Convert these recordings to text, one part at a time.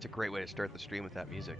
That's a great way to start the stream with that music.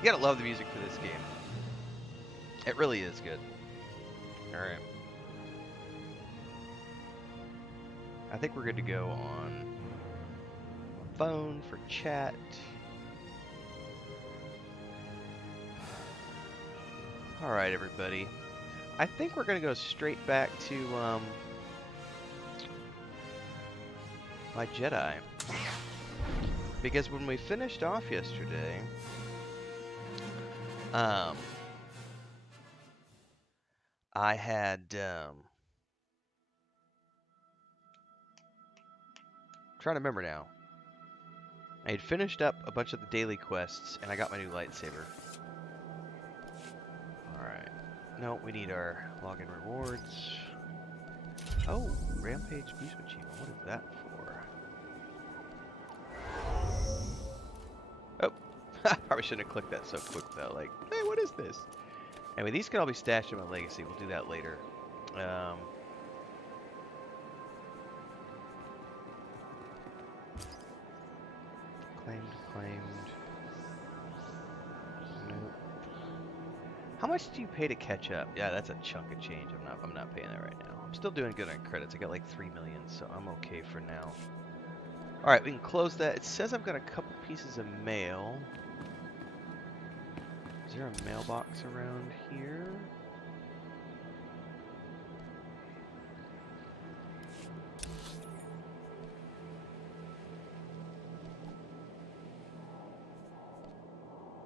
You gotta love the music for this game. It really is good. Alright. I think we're good to go on phone for chat. Alright, everybody. I think we're gonna go straight back to my Jedi. Because when we finished off yesterday, I had trying to remember now. I had finished up a bunch of the daily quests, and I got my new lightsaber. Alright. No, we need our login rewards. Oh, Rampage Beast Achievement. What is that for? Oh, probably shouldn't have clicked that so quick, though. Like, hey, what is this? Anyway, these can all be stashed in my legacy. We'll do that later. Claimed. Nope. How much do you pay to catch up? Yeah, that's a chunk of change. I'm not paying that right now. I'm still doing good on credits. I got like 3 million, so I'm okay for now. All right, we can close that. It says I've got a couple pieces of mail. Is there a mailbox around here?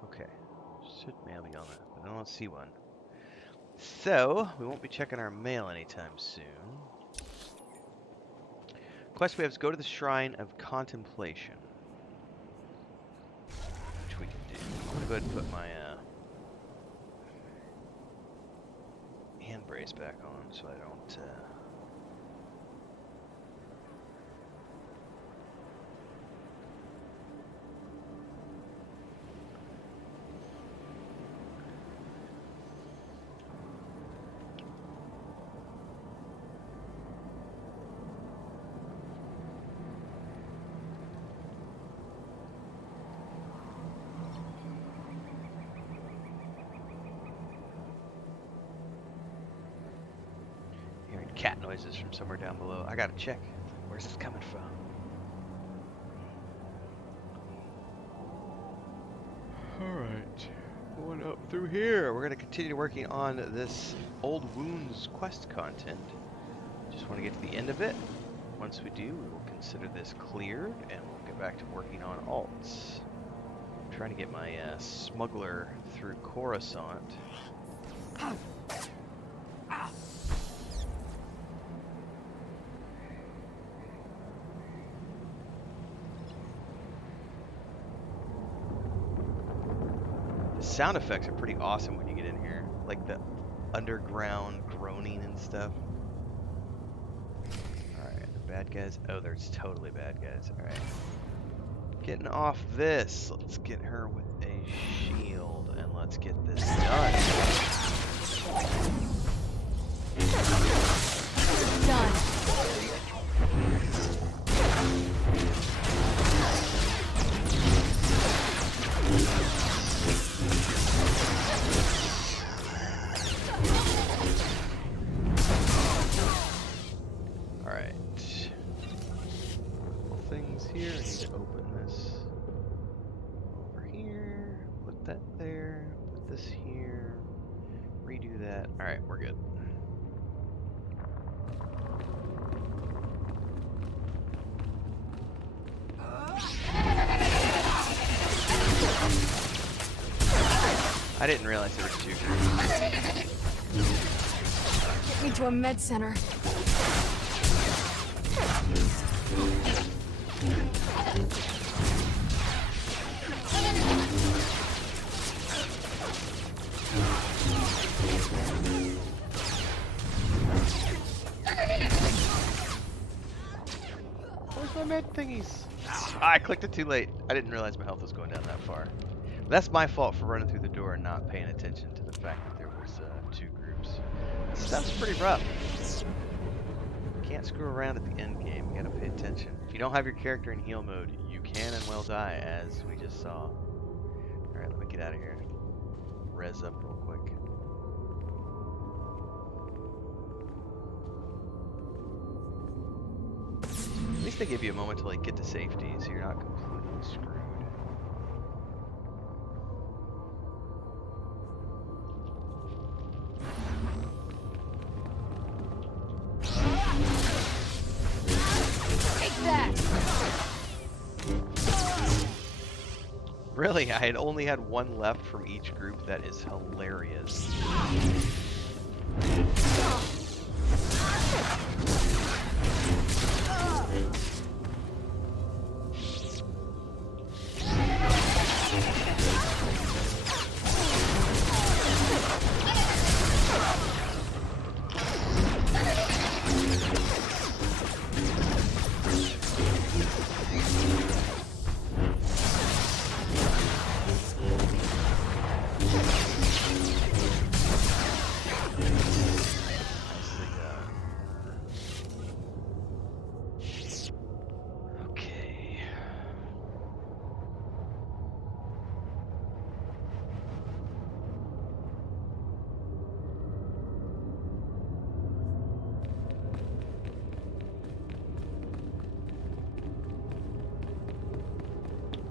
Okay, should mail be on that, but I don't see one. So, we won't be checking our mail anytime soon. Quest we have is go to the Shrine of Contemplation. Which we can do. I'm going to go ahead and put my hand brace back on so I don't... cat noises from somewhere down below. I gotta check. Where's this coming from? Alright. Going up through here. We're gonna continue working on this Old Wounds quest content. Just want to get to the end of it. Once we do, we will consider this cleared and we'll get back to working on alts. I'm trying to get my smuggler through Coruscant. Sound effects are pretty awesome when you get in here, like the underground groaning and stuff. Alright, the bad guys. Oh, there's totally bad guys. Alright. Getting off this. Let's get her with a shield and let's get this done. Done. Here, I need to open this over here, put that there, put this here, redo that. Alright, we're good. I didn't realize there were 2 groups. Get me to a med center. Where's my med thingies? I clicked it too late. I didn't realize my health was going down that far. That's my fault for running through the door and not paying attention to the fact that there was 2 groups. This stuff's pretty rough. Can't screw around at the end game. You gotta pay attention. If you don't have your character in heal mode, you can and will die, as we just saw. Alright, let me get out of here. Res up real quick. At least they give you a moment to like get to safety, so you're not completely screwed. Take that! Really, I had only had 1 left from each group. That is hilarious.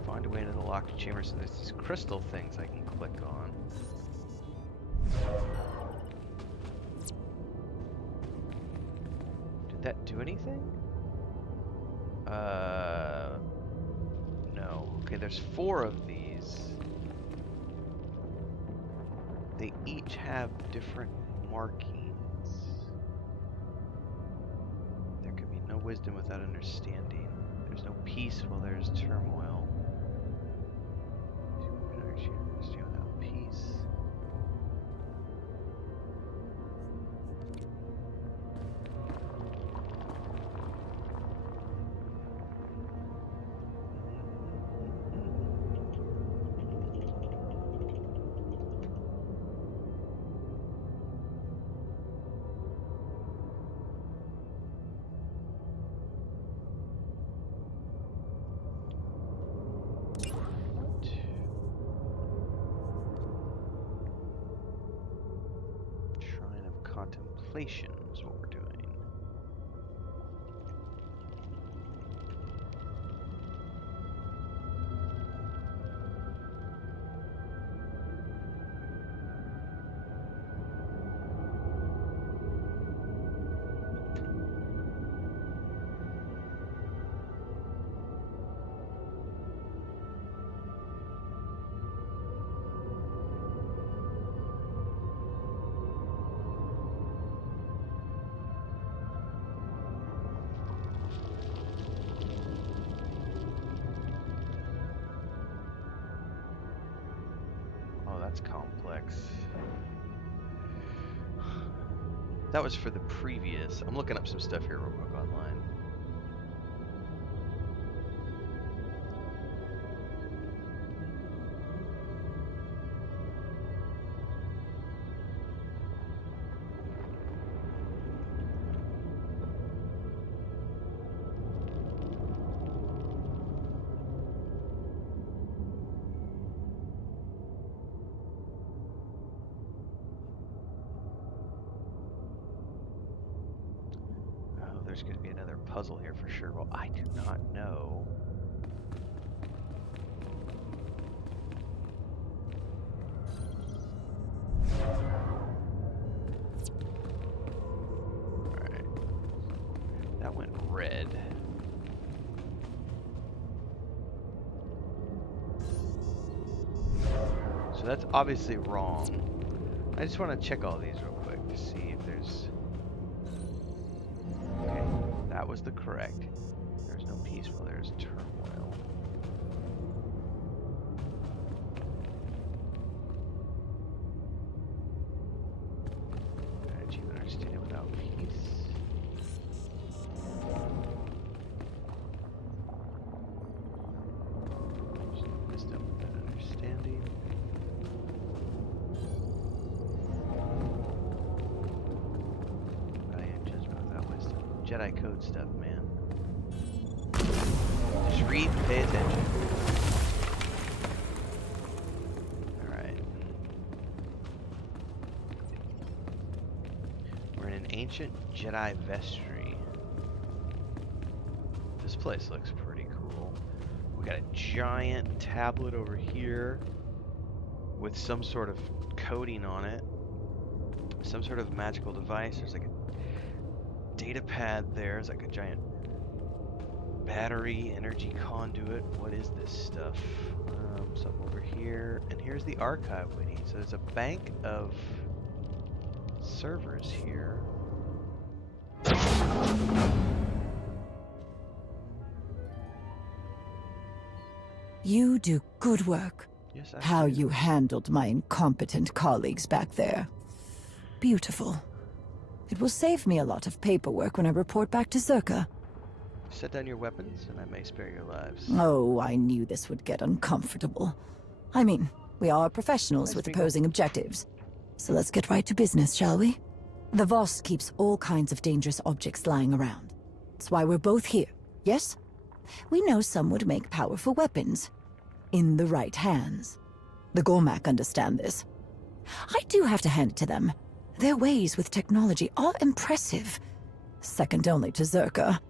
Find a way into the locked chamber, so there's these crystal things I can click on. Did that do anything? No. Okay, there's 4 of these. They each have different markings. There could be no wisdom without understanding. There's no peace while there's turmoil. Without peace. Contemplation is what we're doing. That's complex. That was for the previous. I'm looking up some stuff here real quick online. There's going to be another puzzle here for sure. Well, I do not know. Alright. That went red. So that's obviously wrong. I just want to check all these real quick to see if there's... Okay, that was the correct. There's no peaceful, there's turmoil. Achieve understanding without peace. Wisdom without understanding. Jedi code stuff, man. Just read and pay attention. Alright. We're in an ancient Jedi vestry. This place looks pretty cool. We got a giant tablet over here with some sort of coating on it. Some sort of magical device. There's like a data pad there. It's like a giant battery energy conduit. What is this stuff? Something over here. And here's the archive we need. So there's a bank of servers here. You do good work. Yes, I How do. you handled my incompetent colleagues back there. Beautiful. It will save me a lot of paperwork when I report back to Zerka. Set down your weapons, and I may spare your lives. Oh, I knew this would get uncomfortable. I mean, we are professionals Nice with bingo. opposing objectives. So let's get right to business, shall we? The Voss keeps all kinds of dangerous objects lying around. That's why we're both here, yes? We know some would make powerful weapons. In the right hands. The Gormak understand this. I do have to hand it to them. Their ways with technology are impressive. Second only to Zerka.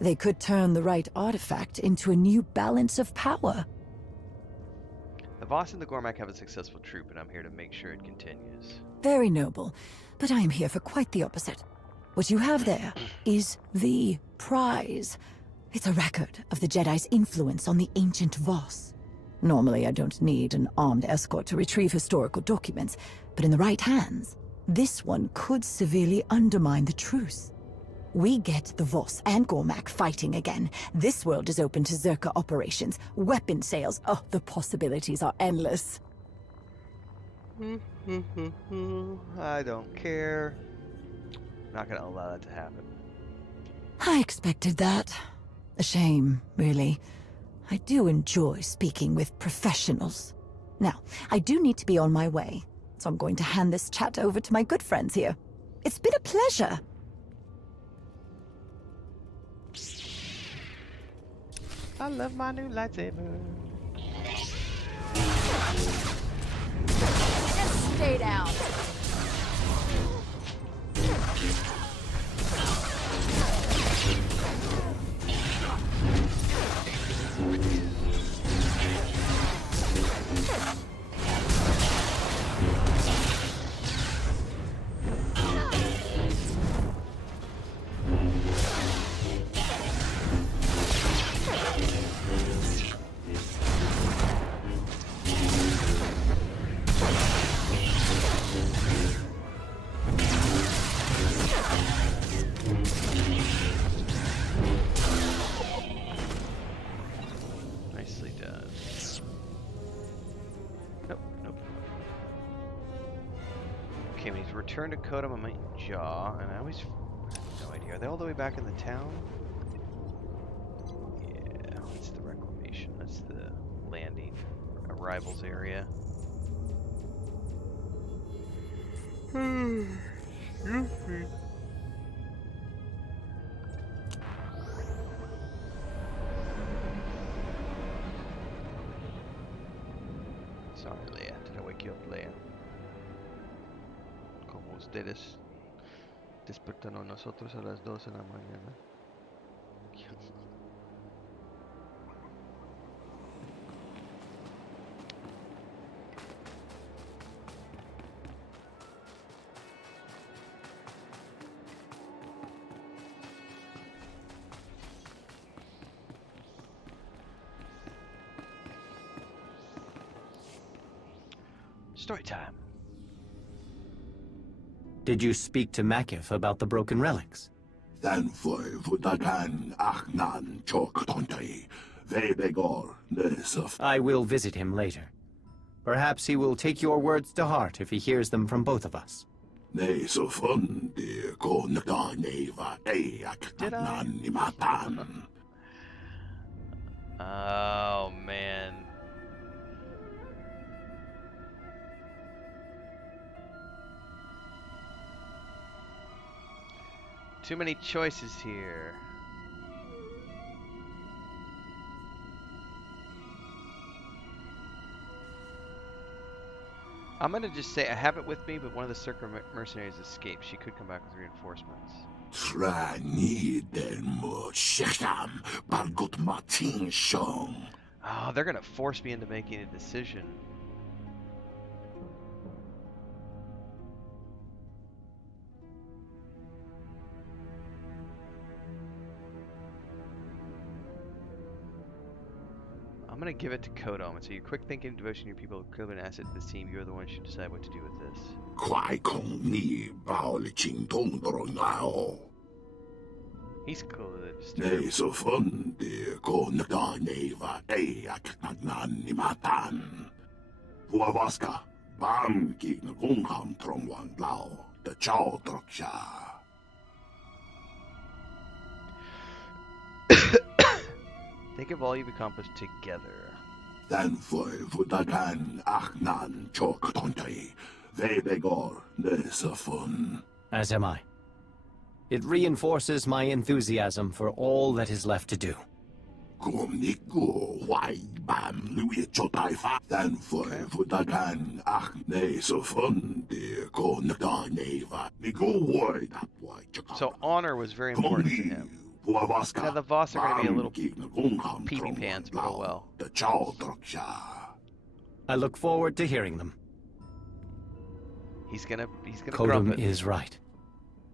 They could turn the right artifact into a new balance of power. The Voss and the Gormak have a successful troop, and I'm here to make sure it continues. Very noble, but I am here for quite the opposite. What you have there is the prize. It's a record of the Jedi's influence on the ancient Voss. Normally, I don't need an armed escort to retrieve historical documents, but in the right hands, this one could severely undermine the truce. We get the Voss and Gormak fighting again. This world is open to Zerka operations, weapon sales. Oh, the possibilities are endless. I don't care. Not gonna allow that to happen. I expected that. A shame, really. I do enjoy speaking with professionals. Now, I do need to be on my way, so I'm going to hand this chat over to my good friends here. It's been a pleasure. I love my new lightsaber. Just stay down. Nicely done. Nope, nope. Okay, we need to return to Kodam and Mountain Jaw, and I always have no idea. Are they all the way back in the town? Yeah, that's the reclamation. That's the landing arrivals area. Sorry, Leia. Did I wake you up, Leia? Como ustedes despertan a nosotros a las 2 de la mañana. story time. Did you speak to Makif about the broken relics? Renfail vutakan achnan chok tontay. Vebegor nesaf. I will visit him later. Perhaps he will take your words to heart if he hears them from both of us. Nesafun de ko neva ayak Did I? nan nimatan. Oh, man. Too many choices here. I'm gonna just say I have it with me, but one of the Circle mercenaries escaped. She could come back with reinforcements. Trani den mo shekam bargut matin shong. Oh, they're gonna force me into making a decision. I'm gonna give it to Kodom and say your quick thinking and devotion to your people could have an asset to this team. You're the one who should decide what to do with this. Kwai kong ni bao li ching tong doro ngao. He's cool with it. Disturb. Nesafun de ko neva ayak nan nimatan. Huavaska bam ki ngungam trong wang lao de chao troksha. Think of all you've accomplished together. Renfail vutakan achnan chok tontay. Vebegor nesafun. As am I. It reinforces my enthusiasm for all that is left to do. Kumniku wai bam lui chotai fa. Renfail vutakan ach nesafun de ko neva. Niku wai that wai chaka. So honor was very important to him. Now the Voss are going to be a little pee-pee pants, but oh well. I look forward to hearing them. He's gonna Kodum grump it. is right.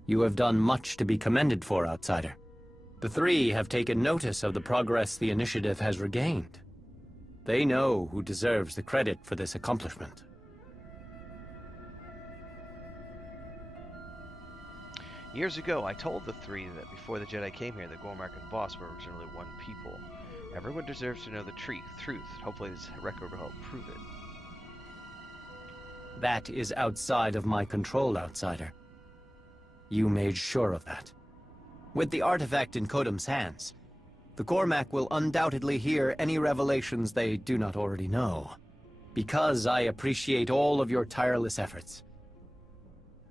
You have done much to be commended for, Outsider. The three have taken notice of the progress the initiative has regained. They know who deserves the credit for this accomplishment. Years ago, I told the three that before the Jedi came here, the Gormak and Voss were originally one people. Everyone deserves to know the truth. Hopefully this record will help prove it. That is outside of my control, Outsider. You made sure of that. With the artifact in Kodum's hands, the Gormak will undoubtedly hear any revelations they do not already know. Because I appreciate all of your tireless efforts,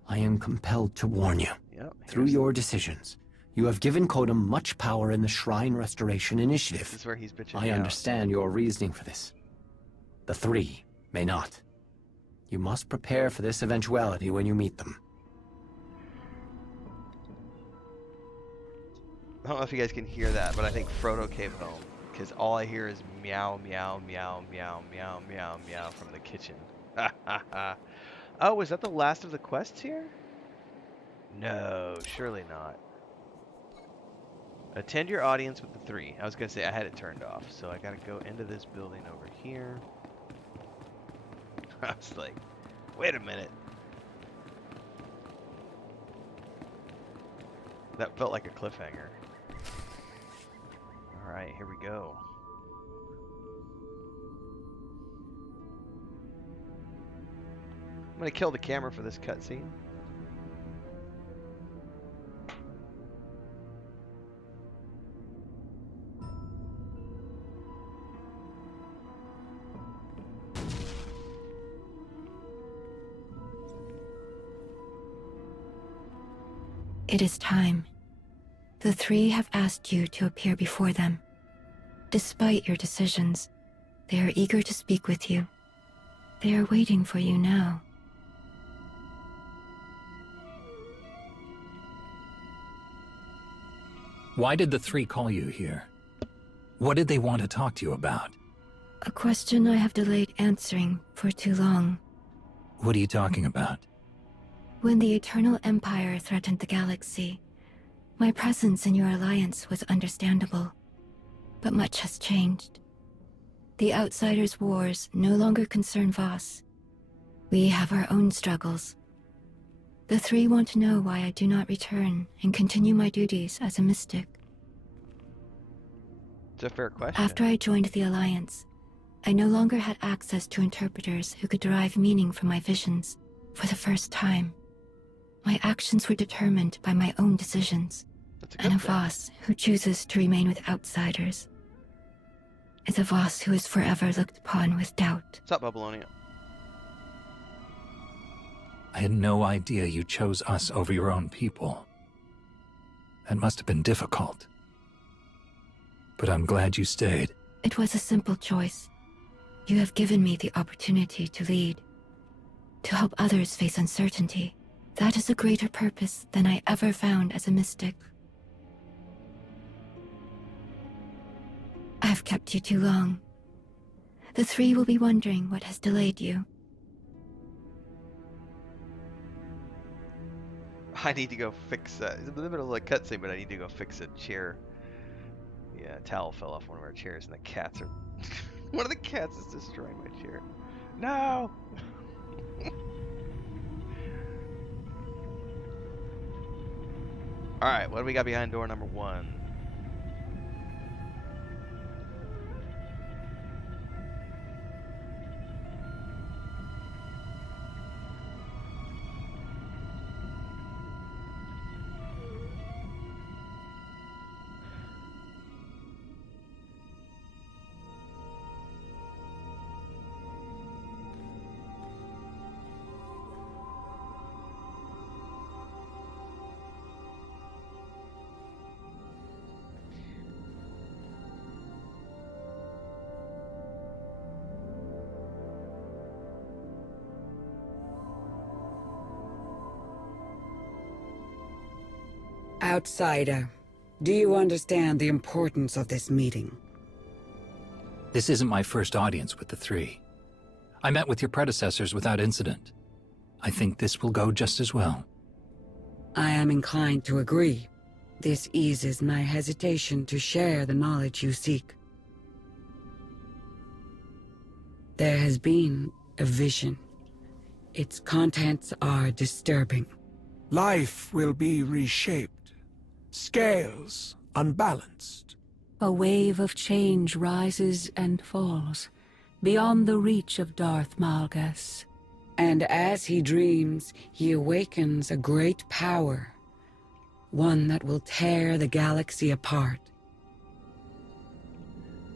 I am compelled to warn you. Yep, Through your decisions, you have given Kodum much power in the Shrine Restoration Initiative. This is where he's bitching I out. understand your reasoning for this. The three may not. You must prepare for this eventuality when you meet them. I don't know if you guys can hear that, but I think Frodo came home. Because all I hear is meow, meow, meow, meow, meow, meow, meow from the kitchen. Oh, was that the last of the quests here? No, surely not. Attend your audience with the three. I was going to say I had it turned off, so I got to go into this building over here. I was like, wait a minute. That felt like a cliffhanger. Alright, here we go. I'm gonna kill the camera for this cutscene. It is time. The three have asked you to appear before them. Despite your decisions, they are eager to speak with you. They are waiting for you now. Why did the three call you here? What did they want to talk to you about? A question I have delayed answering for too long. What are you talking about? When the Eternal Empire threatened the galaxy, my presence in your alliance was understandable. But much has changed. The Outsiders' wars no longer concern Voss. We have our own struggles. The three want to know why I do not return and continue my duties as a mystic. It's a fair question. After I joined the Alliance, I no longer had access to interpreters who could derive meaning from my visions. For the first time, my actions were determined by my own decisions. That's a And good a thing. Voss who chooses to remain with outsiders is a Voss who is forever looked upon with doubt. What's up, Babylonia? I had no idea you chose us over your own people. That must have been difficult. But I'm glad you stayed. It was a simple choice. You have given me the opportunity to lead, to help others face uncertainty. That is a greater purpose than I ever found as a mystic. I've kept you too long. The three will be wondering what has delayed you. I need to go fix it's in the middle of a cutscene, but I need to go fix a chair. Yeah, a towel fell off one of our chairs, and the cats are. One of the cats is destroying my chair. No! Alright, what do we got behind door number 1? Outsider, do you understand the importance of this meeting? This isn't my first audience with the three. I met with your predecessors without incident. I think this will go just as well. I am inclined to agree. This eases my hesitation to share the knowledge you seek. There has been a vision. Its contents are disturbing. Life will be reshaped. Scales unbalanced. A wave of change rises and falls, beyond the reach of Darth Malgus. And as he dreams, he awakens a great power. One that will tear the galaxy apart.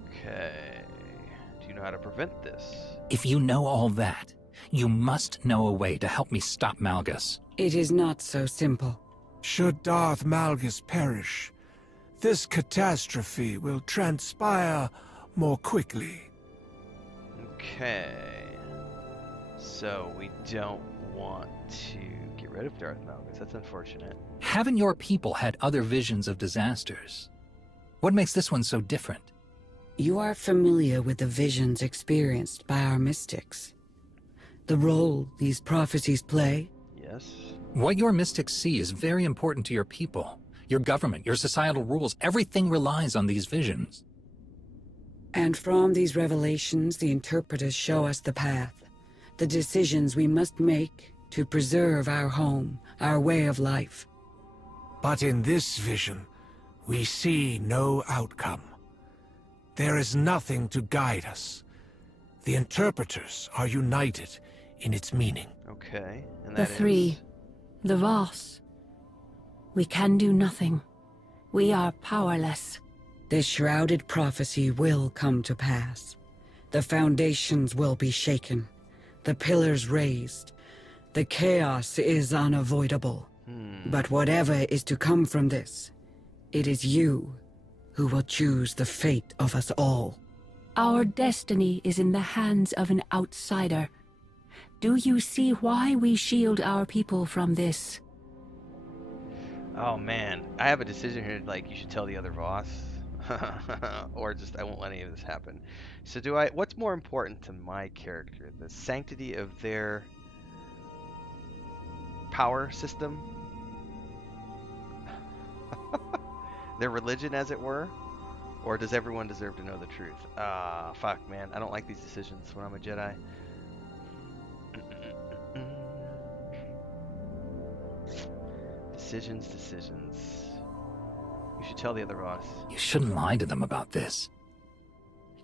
Okay. Do you know how to prevent this? If you know all that, you must know a way to help me stop Malgus. It is not so simple. Should Darth Malgus perish, this catastrophe will transpire more quickly. Okay. So we don't want to get rid of Darth Malgus. That's unfortunate. Haven't your people had other visions of disasters? What makes this one so different? You are familiar with the visions experienced by our mystics. The role these prophecies play? Yes. What your mystics see is very important to your people. Your government, your societal rules, everything relies on these visions. And from these revelations, the interpreters show us the path, the decisions we must make to preserve our home, our way of life. But in this vision, we see no outcome. There is nothing to guide us. The interpreters are united in its meaning. Okay. And The that three, is- the Voss. We can do nothing. We are powerless. This shrouded prophecy will come to pass. The foundations will be shaken, the pillars raised. The chaos is unavoidable. But whatever is to come from this, it is you who will choose the fate of us all. Our destiny is in the hands of an outsider. Do you see why we shield our people from this? Oh man, I have a decision here. Like, you should tell the other boss, or just I won't let any of this happen. So do I? What's more important to my character, the sanctity of their power system, their religion, as it were, or does everyone deserve to know the truth? Ah, fuck, man, I don't like these decisions when I'm a Jedi. Decisions. You should tell the other Ross. You shouldn't lie to them about this.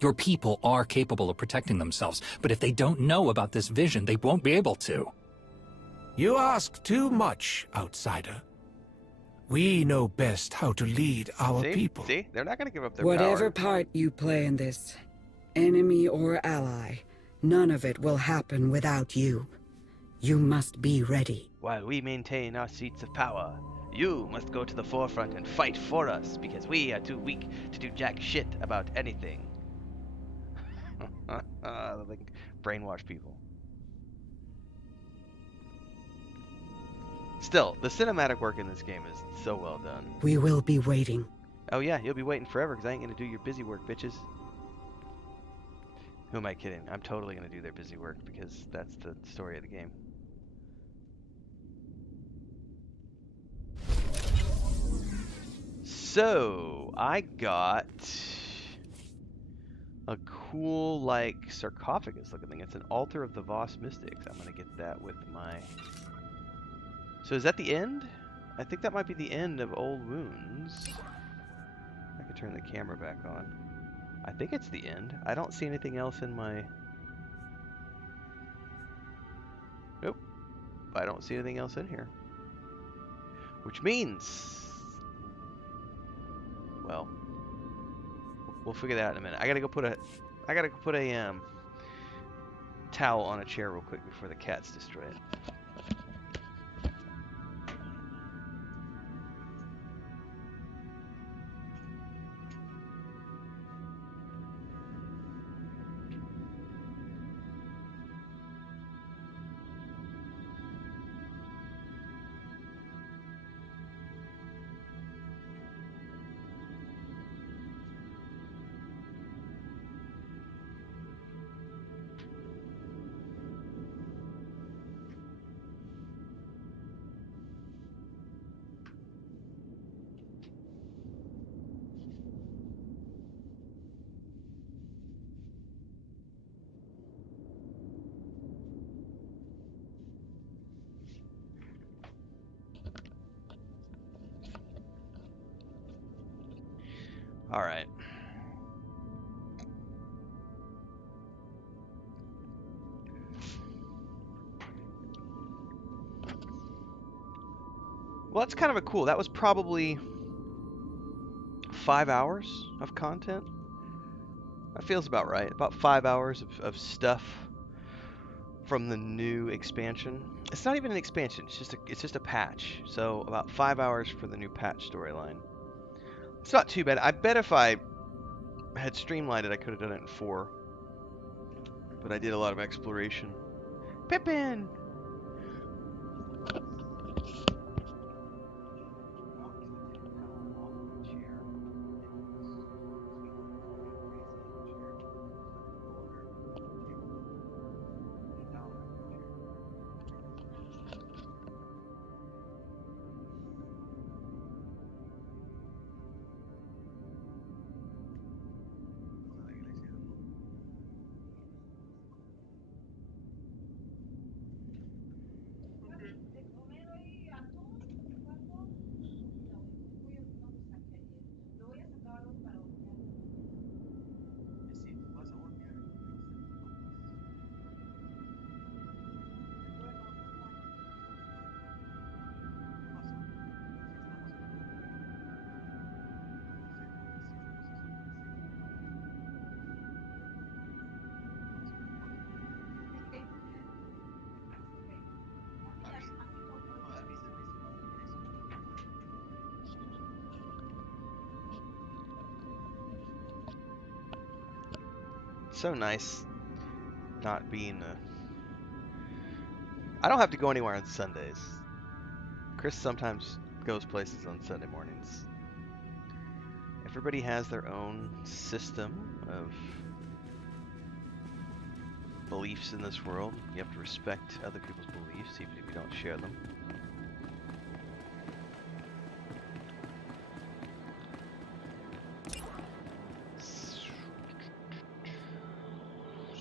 Your people are capable of protecting themselves, but if they don't know about this vision, they won't be able to. You ask too much, outsider. We know best how to lead our people. See? They're not going to give up their Whatever power. part you play in this, enemy or ally, none of it will happen without you. You must be ready. While we maintain our seats of power, you must go to the forefront and fight for us, because we are too weak to do jack shit about anything. Like brainwash people. Still, the cinematic work in this game is so well done. We will be waiting. Oh yeah, you'll be waiting forever because I ain't gonna do your busy work, bitches. Who am I kidding? I'm totally gonna do their busy work because that's the story of the game. So, I got a cool, like, sarcophagus looking thing. It's an altar of the Voss Mystics. I'm gonna get that with my... So is that the end? I think that might be the end of Old Wounds. I could turn the camera back on. I think it's the end. I don't see anything else in my... Nope. I don't see anything else in here. Which means... Well, we'll figure that out in a minute. I gotta go put a towel on a chair real quick before the cats destroy it. All right. Well, that's kind of a cool. That was probably 5 hours of content. That feels about right. About 5 hours of stuff from the new expansion. It's not even an expansion. It's just a patch. So about 5 hours for the new patch storyline. It's not too bad. I bet if I had streamlined it, I could have done it in 4. But I did a lot of exploration. Pippin! So nice not being I don't have to go anywhere on Sundays. Chris sometimes goes places on Sunday mornings. Everybody has their own system of beliefs in this world. You have to respect other people's beliefs, even if you don't share them.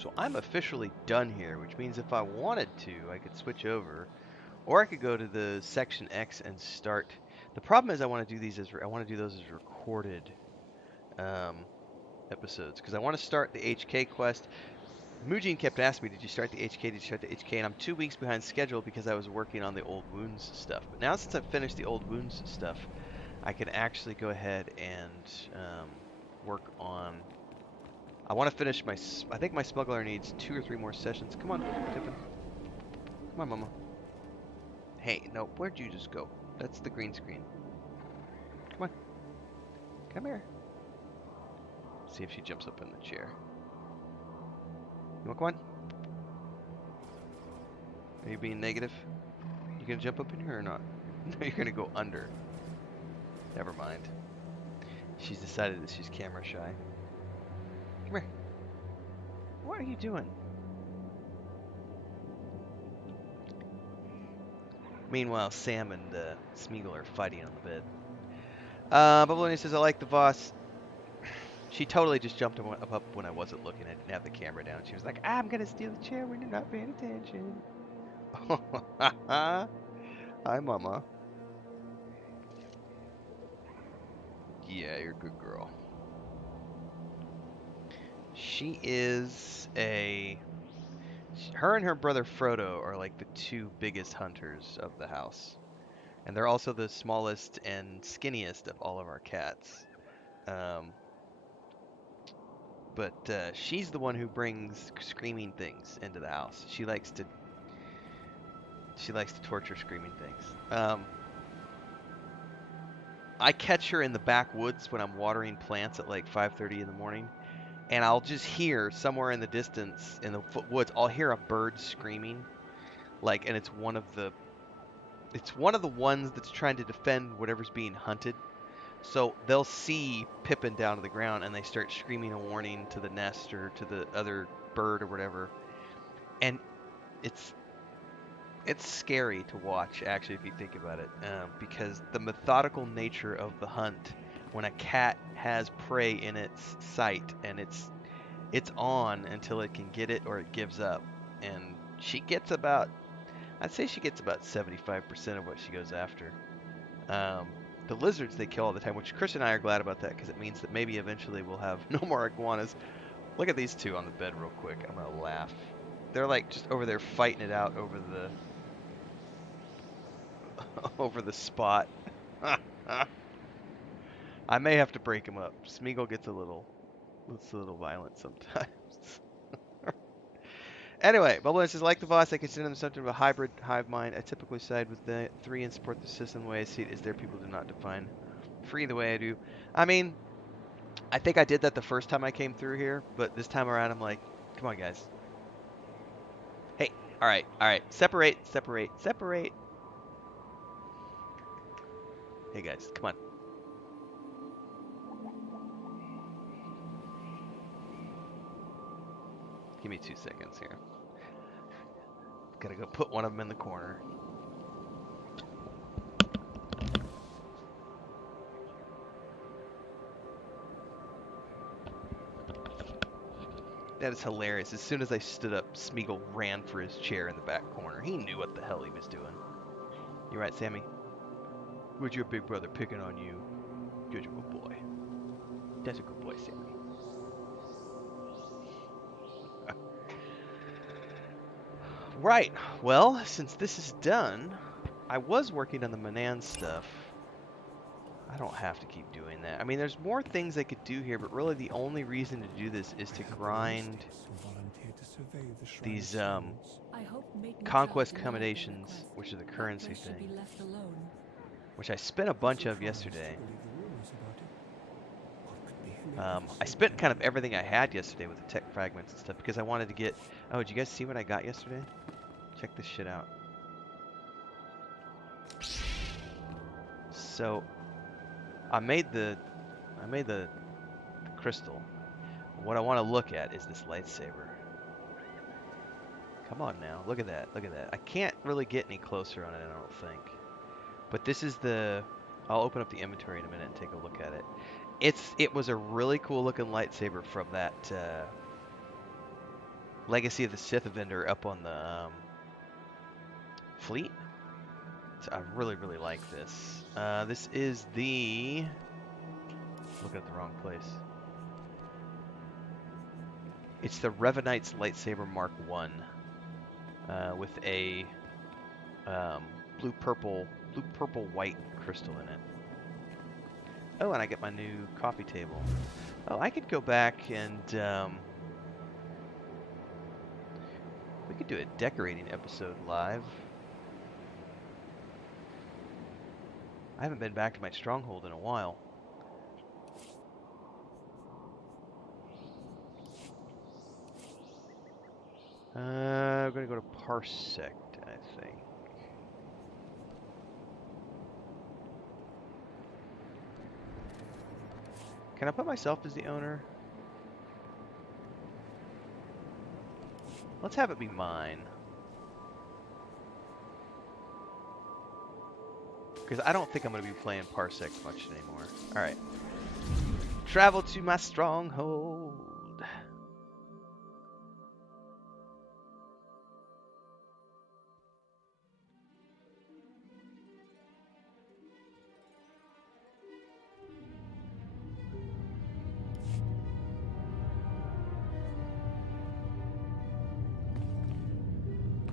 So I'm officially done here, which means if I wanted to, I could switch over. Or I could go to the section X and start. The problem is I want to do these as those as recorded episodes because I want to start the HK quest. Mujin kept asking me, "Did you start the HK? Did you start the HK?" And I'm 2 weeks behind schedule because I was working on the old wounds stuff. But now since I've finished the old wounds stuff, I can actually go ahead and work on. I want to finish my. I think my smuggler needs 2 or 3 more sessions. Come on, Tiffin. Come on, Mama. Hey, no, where'd you just go? That's the green screen. Come on. Come here. See if she jumps up in the chair. You want to come on? Are you being negative? You gonna jump up in here or not? No, you're gonna go under. Never mind. She's decided that she's camera shy. Come here. What are you doing? Meanwhile, Sam and Smeagol are fighting on the bed. Babylonian says, I like the Voss. She totally just jumped up when I wasn't looking. I didn't have the camera down. She was like, I'm going to steal the chair when you're not paying attention. Hi, Mama. Yeah, you're a good girl. She is a... Her and her brother Frodo are like the 2 biggest hunters of the house. And they're also the smallest and skinniest of all of our cats. But she's the one who brings screaming things into the house. She likes to torture screaming things. I catch her in the backwoods when I'm watering plants at like 5:30 in the morning, and I'll just hear somewhere in the distance in the woods, I'll hear a bird screaming, like, and it's one of the ones that's trying to defend whatever's being hunted. So they'll see Pippin down to the ground and they start screaming a warning to the nest or to the other bird or whatever. And it's scary to watch, actually, if you think about it, because the methodical nature of the hunt, when a cat has prey in its sight and it's on until it can get it or it gives up. And she gets about, I'd say she gets about 75% of what she goes after. The lizards they kill all the time, which Chris and I are glad about that because it means that maybe eventually we'll have no more iguanas. Look at these 2 on the bed real quick. I'm gonna laugh. They're like just over there fighting it out over the spot. I may have to break them up. Smeagol gets a little violent sometimes. Anyway, Bubblein says, like the Voss, I consider them something of a hybrid hive mind. I typically side with the 3 and support the system the way I see it. Is there people do not define free the way I do? I mean, I think I did that the first time I came through here, but this time around I'm like, come on, guys. Hey, all right, separate. Hey, guys, come on. Give me 2 seconds here. Gotta go put one of them in the corner. That is hilarious. As soon as I stood up, Smeagol ran for his chair in the back corner. He knew what the hell he was doing. You right, Sammy? Where's your big brother picking on you? You're a good boy. That's a good boy, Sammy. Right. Well, since this is done, I was working on the Manan stuff. I don't have to keep doing that. I mean, there's more things I could do here, but really the only reason to do this is to grind these conquest accommodations, which are the currency thing, which I spent a bunch of yesterday. I spent kind of everything I had yesterday with the tech fragments and stuff because I wanted to get... Oh, did you guys see what I got yesterday? Check this shit out. So... I made the crystal. What I want to look at is this lightsaber. Come on now, look at that, look at that. I can't really get any closer on it, I don't think. But this is the... I'll open up the inventory in a minute and take a look at it. It was a really cool looking lightsaber from that Legacy of the Sith vendor up on the fleet. I really, really like this. This is the... Looking at the wrong place. It's the Revanite's Lightsaber Mark 1 with a blue-purple white crystal in it. Oh, and I get my new coffee table. Oh, I could go back and we could do a decorating episode live. I haven't been back to my stronghold in a while. We're gonna go to Parsect, I think. Can I put myself as the owner? Let's have it be mine. Because I don't think I'm going to be playing Parsec much anymore. Alright. Travel to my stronghold.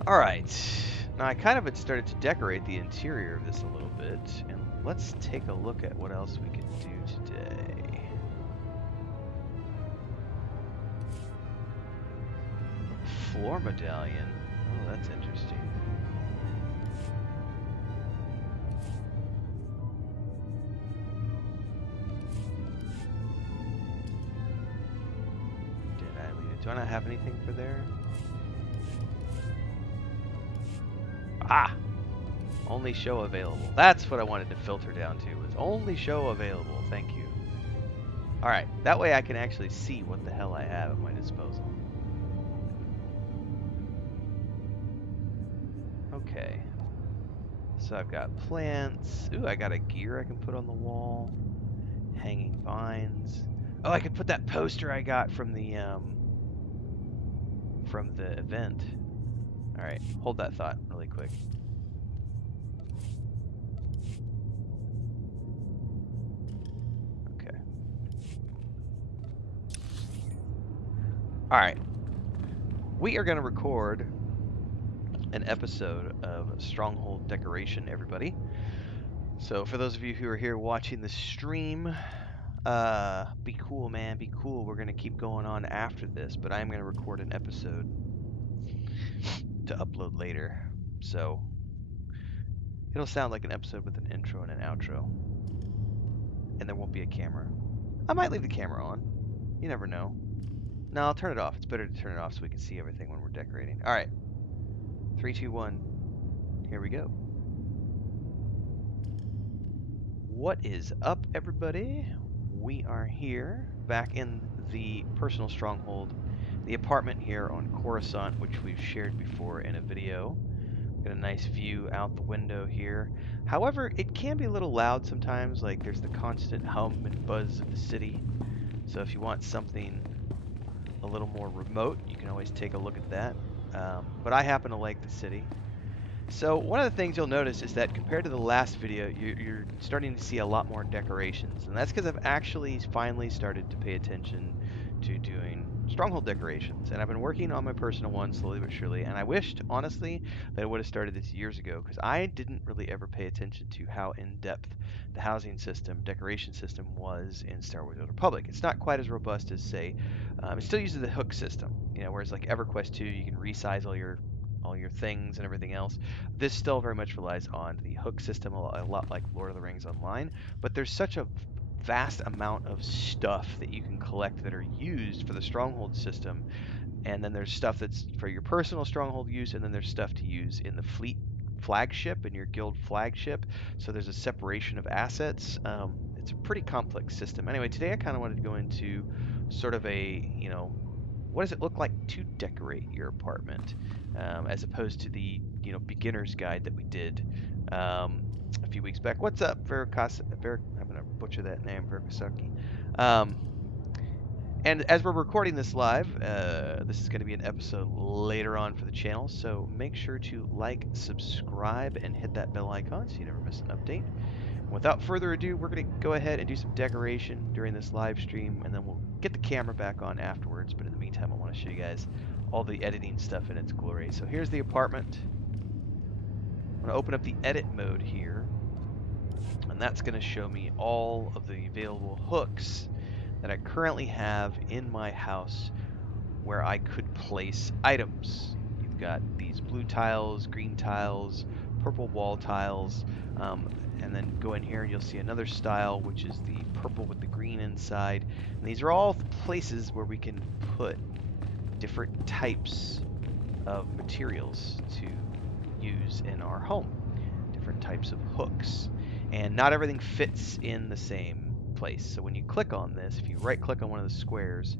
Alright. Now I kind of had started to decorate the interior of this a little bit. And let's take a look at what else we can do today. Floor medallion. Oh, that's interesting. Did I leave it? Do I not have anything for there? Ah! Only show available. That's what I wanted to filter down to, was only show available. Thank you. Alright, that way I can actually see what the hell I have at my disposal. Okay. So I've got plants. Ooh, I got a gear I can put on the wall. Hanging vines. Oh, I could put that poster I got from the event. Alright, hold that thought really quick. Okay. Alright. We are going to record an episode of Stronghold Decoration, everybody. So for those of you who are here watching the stream, be cool, man, be cool. We're going to keep going on after this, but I'm going to record an episode to upload later. So it'll sound like an episode with an intro and an outro. And there won't be a camera. I might leave the camera on. You never know. No, I'll turn it off. It's better to turn it off so we can see everything when we're decorating. Alright. 3, 2, 1. Here we go. What is up, everybody? We are here, back in the personal stronghold, the apartment here on Coruscant, which we've shared before in a video. Got a nice view out the window here. However, it can be a little loud sometimes, like there's the constant hum and buzz of the city. So if you want something a little more remote, you can always take a look at that. But I happen to like the city. So one of the things you'll notice is that compared to the last video, you're starting to see a lot more decorations. And that's because I've actually finally started to pay attention to doing stronghold decorations. And I've been working on my personal one slowly but surely. And I wished, honestly, that I would have started this years ago, because I didn't really ever pay attention to how in-depth the housing system, decoration system was in Star Wars: The Old Republic. It's not quite as robust as, say, it still uses the hook system, you know, whereas like EverQuest 2, you can resize all your things and everything else. This still very much relies on the hook system, a lot like Lord of the Rings Online, but there's such a vast amount of stuff that you can collect that are used for the Stronghold system, and then there's stuff that's for your personal Stronghold use, and then there's stuff to use in the fleet flagship and your guild flagship, so there's a separation of assets. It's a pretty complex system. Anyway, today I kind of wanted to go into sort of a, you know, what does it look like to decorate your apartment, as opposed to the, you know, beginner's guide that we did a few weeks back. What's up, I'm gonna butcher that name, Verkosaki. And as we're recording this live, this is going to be an episode later on for the channel, so make sure to like, subscribe, and hit that bell icon so you never miss an update. Without further ado, we're going to go ahead and do some decoration during this live stream, and then we'll get the camera back on afterwards. But in the meantime, I want to show you guys all the editing stuff in its glory. So here's the apartment. I'm going to open up the edit mode here, and that's going to show me all of the available hooks that I currently have in my house where I could place items. You've got these blue tiles, green tiles, purple wall tiles, and then go in here and you'll see another style, which is the purple with the green inside. And these are all places where we can put different types of materials to use in our home, different types of hooks. And not everything fits in the same place. So when you click on this, if you right click on one of the squares,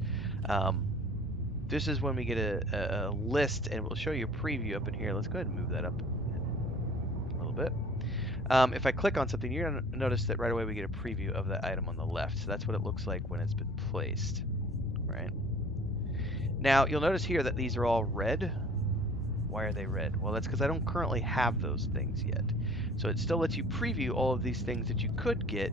this is when we get a list, and we'll show you a preview up in here. Let's go ahead and move that up a little bit. If I click on something, you're going to notice that right away we get a preview of that item on the left. So that's what it looks like when it's been placed, right? Now you'll notice here that these are all red. Why are they red? Well, that's because I don't currently have those things yet. So it still lets you preview all of these things that you could get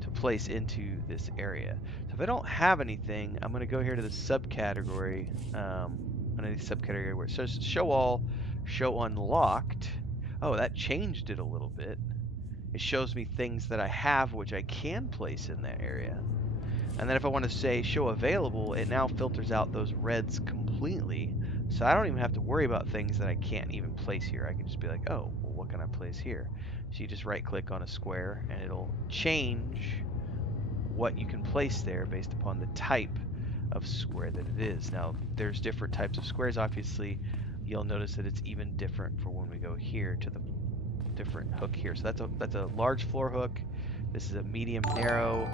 to place into this area. So if I don't have anything, I'm going to go here to the subcategory, under the subcategory where it says show all, show unlocked. Oh, that changed it a little bit. It shows me things that I have which I can place in that area. And then if I want to say show available, it now filters out those reds completely. So I don't even have to worry about things that I can't even place here. I can just be like, oh, well, what can I place here? So you just right click on a square and it'll change what you can place there based upon the type of square that it is. Now there's different types of squares. Obviously you'll notice that it's even different for when we go here to the different hook here. So that's a large floor hook. This is a medium narrow.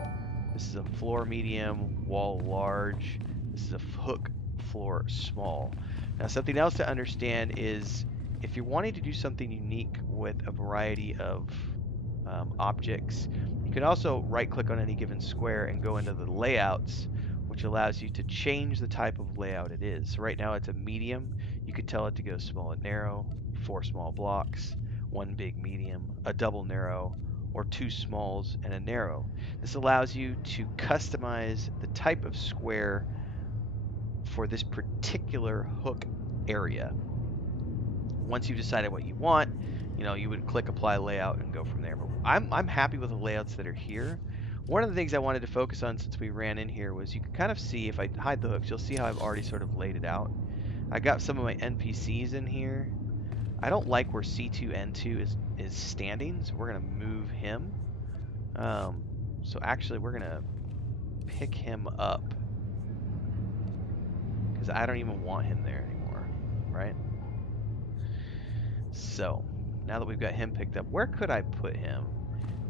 This is a floor medium, wall large. This is a hook floor small. Now something else to understand is if you're wanting to do something unique with a variety of objects, you can also right click on any given square and go into the layouts, which allows you to change the type of layout it is. So right now it's a medium. You could tell it to go small and narrow, 4 small blocks, 1 big medium, a double narrow, or 2 smalls and a narrow. This allows you to customize the type of square for this particular hook area. Once you've decided what you want, you would click apply layout and go from there. But I'm happy with the layouts that are here. One of the things I wanted to focus on since we ran in here was you can kind of see, if I hide the hooks, you'll see how I've already sort of laid it out. I got some of my NPCs in here. I don't like where C2N2 is standing, so we're going to move him. So actually we're going to pick him up because I don't even want him there anymore, right? So now that we've got him picked up, where could I put him?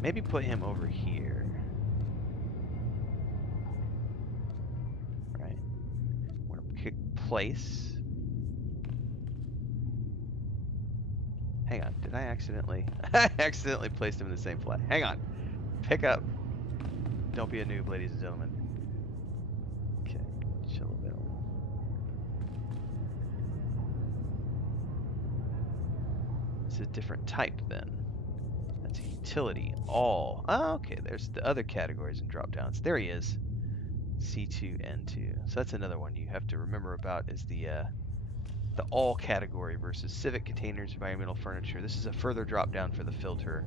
Maybe put him over here. Right? We're going to pick place. Hang on, did I accidentally? I accidentally placed him in the same flag. Hang on. Pick up. Don't be a noob, ladies and gentlemen. Okay, chill a bit. It's a different type then. That's a utility. All. Oh, okay, there's the other categories and drop downs. There he is. C2N2. So that's another one you have to remember about is the all category versus civic containers, environmental furniture. This is a further drop down for the filter.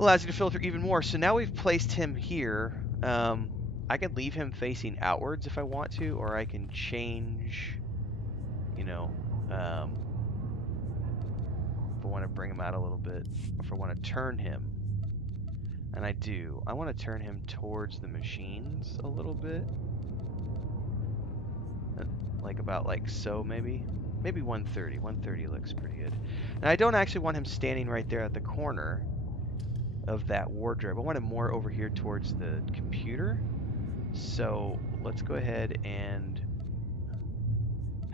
Allows you to filter even more. So now we've placed him here. I can leave him facing outwards if I want to, or I can change, if I want to bring him out a little bit, or if I want to turn him. And I do. I want to turn him towards the machines a little bit. Like about like so, maybe 130. 130 looks pretty good. And I don't actually want him standing right there at the corner of that wardrobe. I want him more over here towards the computer. So let's go ahead and,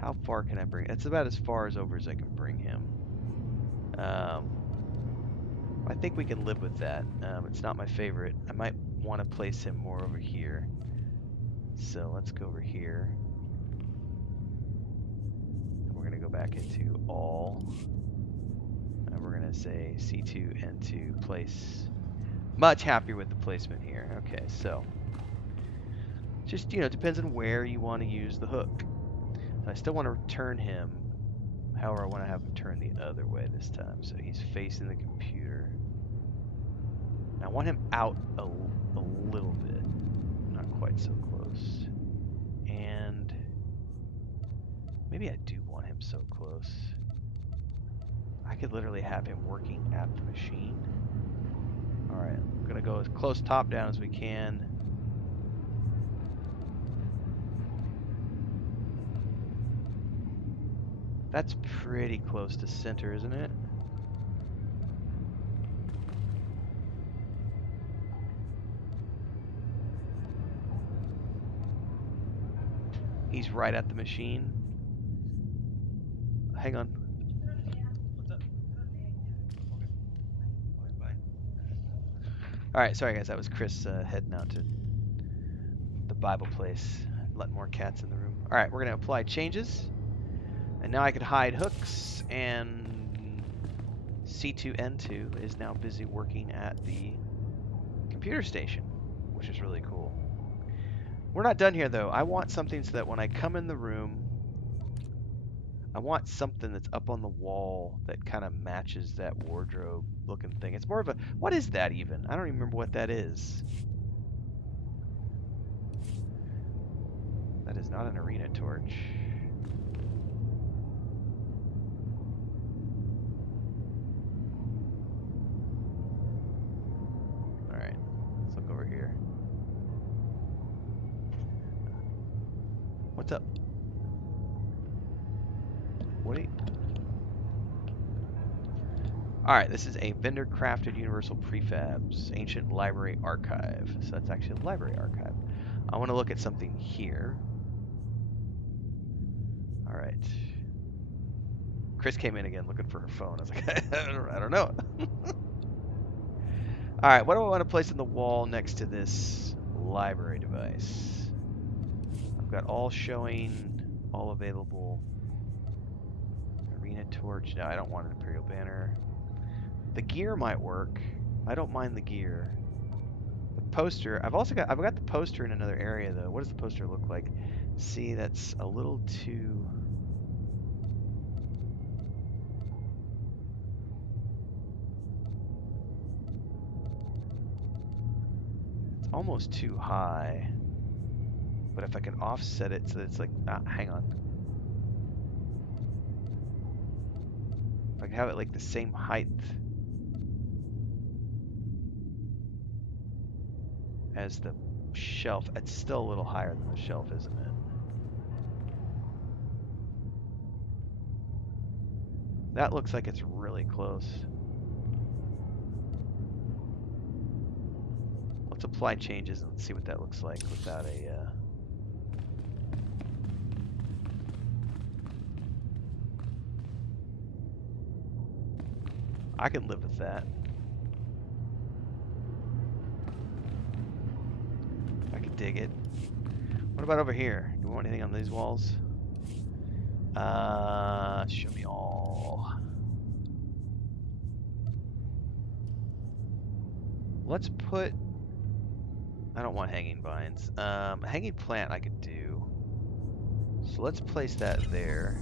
how far can I bring? It's about as far as over as I can bring him. I think we can live with that. It's not my favorite. I might want to place him more over here. So let's go over here. And we're going to go back into all. And we're going to say C2, N2, place. Much happier with the placement here. Okay, so just, depends on where you want to use the hook. So I still want to turn him. However, I want to have him turn the other way this time. So he's facing the computer. And I want him out a little bit. Not quite so close. And maybe I do want him so close. I could literally have him working at the machine. Alright, I'm going to go as close top down as we can. That's pretty close to center, isn't it? He's right at the machine. Hang on. Alright, sorry guys, that was Chris heading out to the Bible place, letting more cats in the room. Alright, we're going to apply changes. And now I could hide hooks, and C2N2 is now busy working at the computer station, which is really cool. We're not done here though. I want something so that when I come in the room, I want something that's up on the wall that kind of matches that wardrobe looking thing. It's more of a, what is that even? I don't even remember what that is. That is not an arena torch. Alright, let's look over here. What's up? Woody? Alright, this is a vendor crafted universal prefabs, ancient library archive. So that's actually a library archive. I want to look at something here. Alright. Chris came in again looking for her phone. I was like, I don't know. Alright, what do I want to place in the wall next to this library device? I've got all showing, all available. Arena torch. No, I don't want an Imperial banner. The gear might work. I don't mind the gear. The poster. I've got the poster in another area though. What does the poster look like? See, that's a little too. It's almost too high. But if I can offset it so that it's like, hang on. If I can have it like the same height as the shelf, it's still a little higher than the shelf, isn't it? That looks like it's really close. Let's apply changes and see what that looks like without a... I can live with that. I can dig it. What about over here? Do we want anything on these walls? Show me all. Let's put... I don't want hanging vines. A hanging plant I could do. So let's place that there.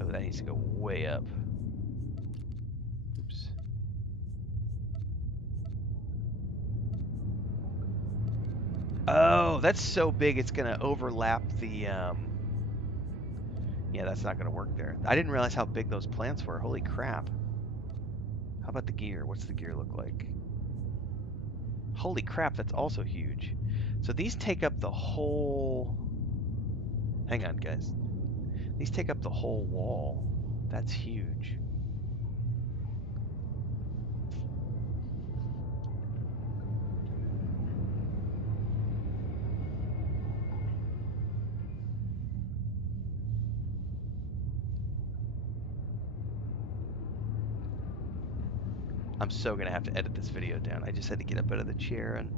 Oh, that needs to go way up. Oops. Oh, that's so big it's gonna overlap the, yeah, that's not gonna work there. I didn't realize how big those plants were. Holy crap. How about the gear? What's the gear look like? Holy crap, that's also huge. So these take up the whole... Hang on, guys. These take up the whole wall. That's huge. I'm so gonna have to edit this video down. I just had to get up out of the chair and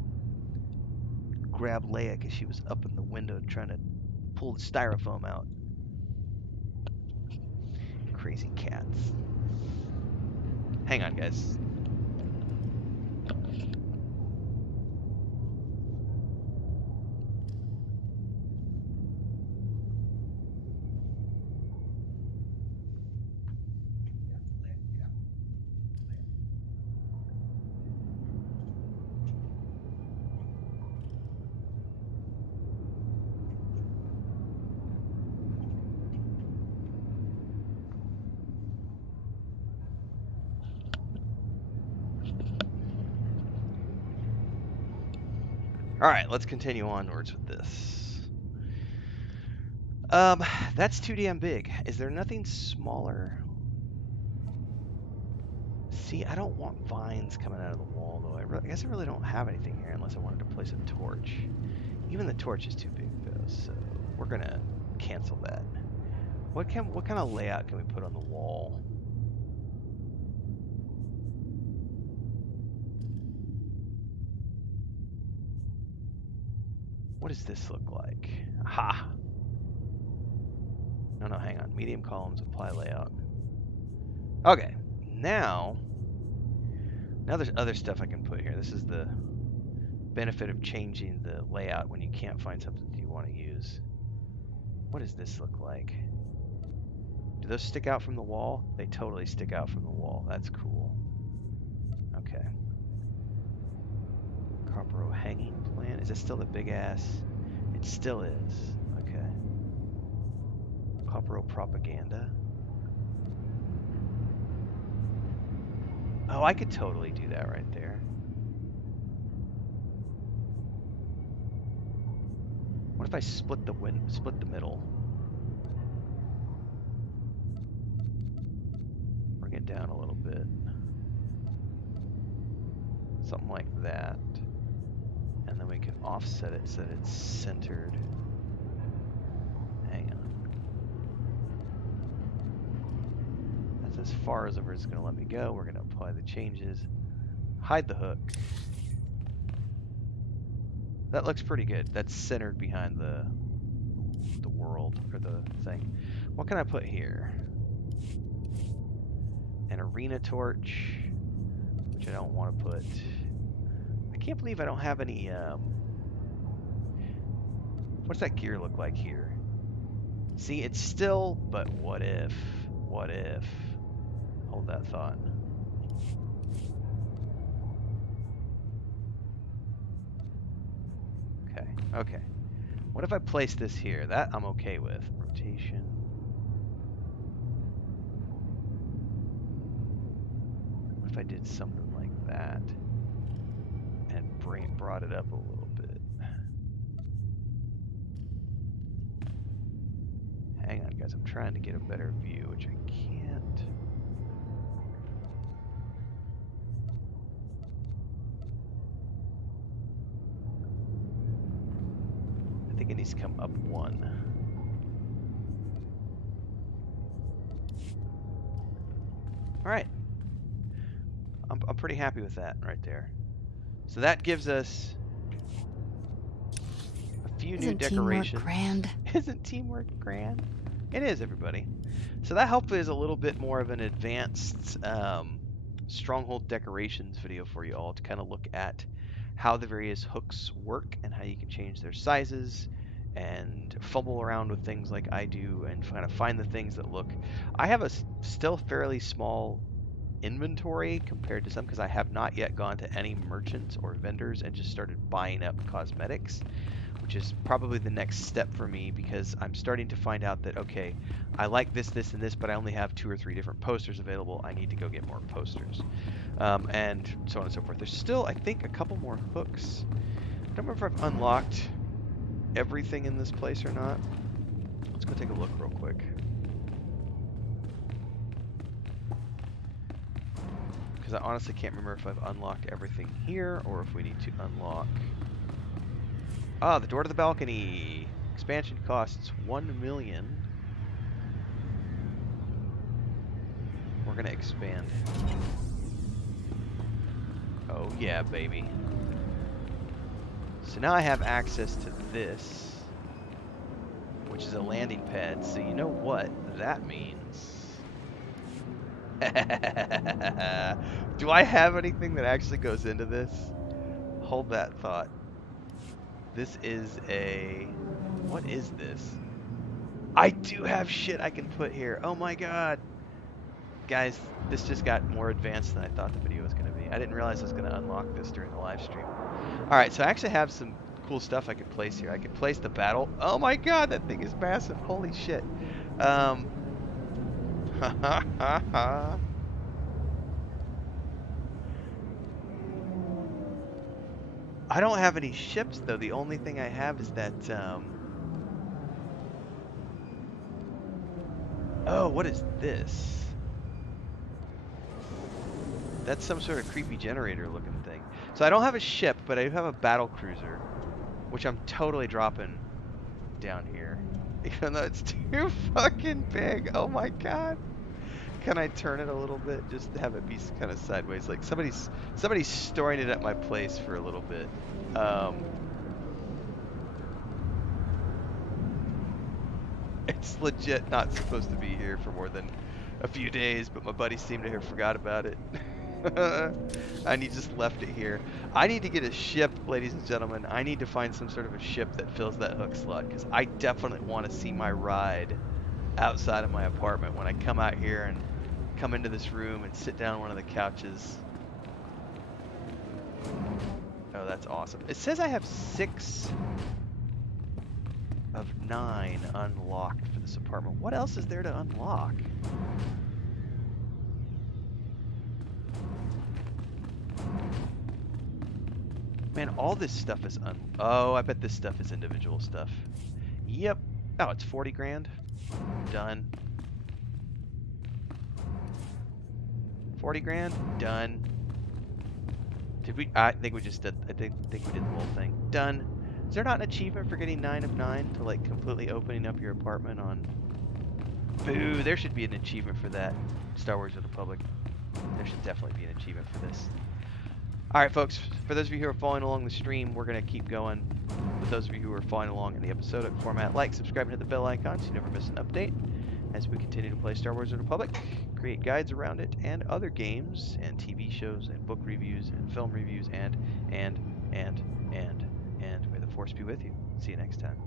grab Leia because she was up in the window trying to pull the styrofoam out. Crazy cats. Hang on, guys. All right, let's continue onwards with this. That's too damn big. Is there nothing smaller? See, I don't want vines coming out of the wall, though. I guess I really don't have anything here unless I wanted to place a torch. Even the torch is too big, though, so we're gonna cancel that. What kind of layout can we put on the wall? What does this look like? Aha! No, hang on. Medium columns, apply layout. Okay, now there's other stuff I can put here. This is the benefit of changing the layout when you can't find something that you want to use. What does this look like? Do those stick out from the wall? They totally stick out from the wall. That's cool. Okay. Copper row hanging plan. Is it still the big ass? It still is. Okay. Copper row propaganda. Oh, I could totally do that right there. What if I split the middle? Bring it down a little bit. Something like that. And then we can offset it so that it's centered. Hang on. That's as far as it's going to let me go. We're going to apply the changes. Hide the hook. That looks pretty good. That's centered behind the world, or the thing. What can I put here? An arena torch, which I don't want to put. I can't believe I don't have any, what's that gear look like here? See, it's still, but what if? What if? Hold that thought. Okay. What if I place this here? That I'm okay with. Rotation. What if I did something like that and brought it up a little bit? Hang on, guys. I'm trying to get a better view, which I can't. I think it needs to come up one. All right. I'm pretty happy with that right there. So that gives us a few new decorations. Teamwork grand? Isn't teamwork grand? It is, everybody. So that hopefully is a little bit more of an advanced stronghold decorations video for you all to kind of look at how the various hooks work and how you can change their sizes and fumble around with things like I do and kind of find the things that look. I have a still fairly small inventory compared to some because I have not yet gone to any merchants or vendors and just started buying up cosmetics, which is probably the next step for me because I'm starting to find out that, okay, I like this, this, and this, but I only have 2 or 3 different posters available. I need to go get more posters, and so on and so forth. There's still, I think, a couple more hooks. I don't remember if I've unlocked everything in this place or not. Let's go take a look real quick. Because I honestly can't remember if I've unlocked everything here or if we need to unlock... Ah, the door to the balcony. Expansion costs 1 million. We're gonna expand. Oh yeah, baby. So now I have access to this, which is a landing pad. So you know what that means. Do I have anything that actually goes into this? Hold that thought. This is a... What is this? I do have shit I can put here. Oh my god. Guys, this just got more advanced than I thought the video was going to be. I didn't realize I was going to unlock this during the live stream. Alright, so I actually have some cool stuff I could place here. I could place the battle. Oh my god, that thing is massive. Holy shit. Ha ha ha ha. I don't have any ships though. The only thing I have is that oh, what is this? That's some sort of creepy generator looking thing. So I don't have a ship, but I do have a battle cruiser, which I'm totally dropping down here. Even though it's too fucking big. Oh my god. Can I turn it a little bit just to have it be kind of sideways? Like somebody's storing it at my place for a little bit. It's legit not supposed to be here for more than a few days, but my buddies seem to have forgot about it. And he just left it here. I need to get a ship, ladies and gentlemen. I need to find some sort of a ship that fills that hook slot, because I definitely want to see my ride outside of my apartment when I come out here and come into this room and sit down on one of the couches. Oh, that's awesome. It says I have 6 of 9 unlocked for this apartment. What else is there to unlock? Man, all this stuff is oh, I bet this stuff is individual stuff. Yep. Oh, it's 40 grand. Done. 40 grand. Done. Did we? I think we just did. I think we did the whole thing. Done. Is there not an achievement for getting 9 of 9 to like completely opening up your apartment on? Boo! There should be an achievement for that. Star Wars: The Republic. There should definitely be an achievement for this. All right, folks. For those of you who are following along the stream, we're gonna keep going. For those of you who are following along in the episodic format, like, subscribe, and hit the bell icon so you never miss an update. As we continue to play Star Wars: The Republic, create guides around it, and other games, and TV shows, and book reviews, and film reviews, and may the Force be with you. See you next time.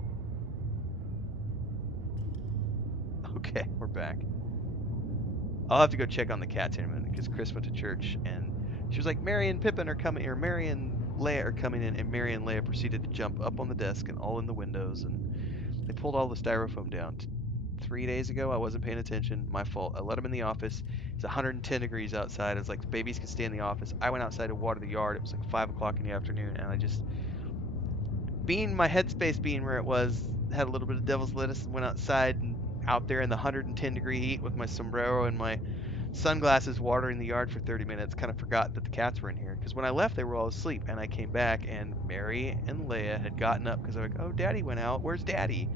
Okay, we're back. I'll have to go check on the cats in a minute, because Chris went to church, and she was like, Mary and Pippin are coming, or Mary and Leia are coming in, and Mary and Leia proceeded to jump up on the desk and all in the windows, and they pulled all the styrofoam down. 3 days ago, I wasn't paying attention. My fault. I let them in the office. It's 110 degrees outside. It's like the babies can stay in the office. I went outside to water the yard. It was like 5 o'clock in the afternoon, and I just, my headspace being where it was, had a little bit of devil's lettuce, and went outside and out there in the 110 degree heat with my sombrero and my sunglasses watering the yard for 30 minutes. Kind of forgot that the cats were in here, because when I left they were all asleep, and I came back and Mary and Leia had gotten up because they're like, oh, Daddy went out, where's Daddy?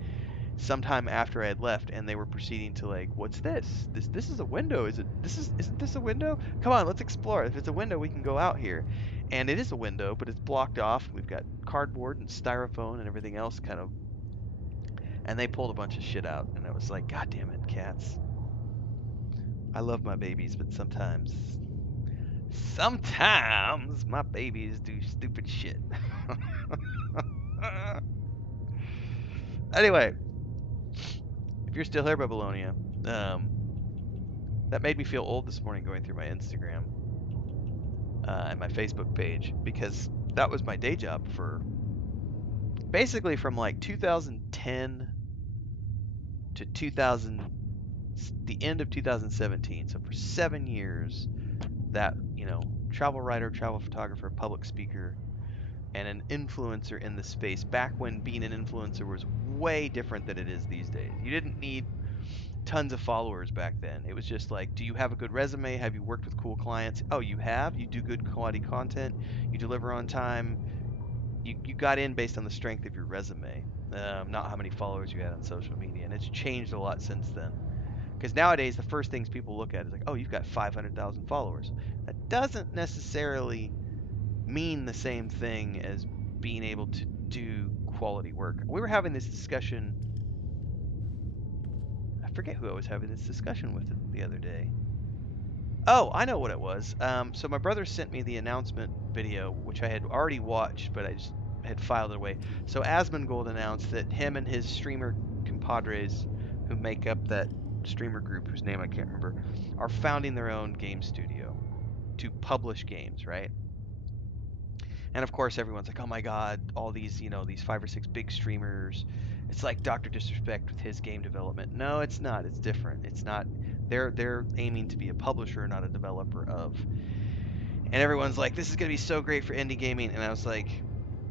Sometime after I had left, and they were proceeding to like, what's this? This is a window. Isn't this a window? Come on, let's explore. If it's a window, we can go out here. And it is a window, but it's blocked off. We've got cardboard and styrofoam and everything else kind of. And they pulled a bunch of shit out, and I was like, God damn it, cats. I love my babies, but sometimes my babies do stupid shit. Anyway, if you're still here, Babylonia, that made me feel old this morning going through my Instagram and my Facebook page, because that was my day job for basically from like 2010 to the end of 2017. So for 7 years, that, travel writer, travel photographer, public speaker, and an influencer in the space, back when being an influencer was way different than it is these days. You didn't need tons of followers back then. It was just like, do you have a good resume? Have you worked with cool clients? Oh, you have? You do good quality content? You deliver on time? You got in based on the strength of your resume, not how many followers you had on social media. And it's changed a lot since then. Because nowadays, the first things people look at is like, oh, you've got 500,000 followers. That doesn't necessarily mean the same thing as being able to do quality work. We were having this discussion. I forget who I was having this discussion with the other day. Oh, I know what it was. So my brother sent me the announcement video, which I had already watched, but I just had filed it away. So Asmongold announced that him and his streamer compadres, who make up that streamer group, whose name I can't remember, are founding their own game studio to publish games, right? And of course, everyone's like, "Oh my God, all these, these 5 or 6 big streamers. It's like Dr. Disrespect with his game development." No, it's not. It's different. It's not. They're aiming to be a publisher, not a developer of. And everyone's like, "This is gonna be so great for indie gaming." And I was like,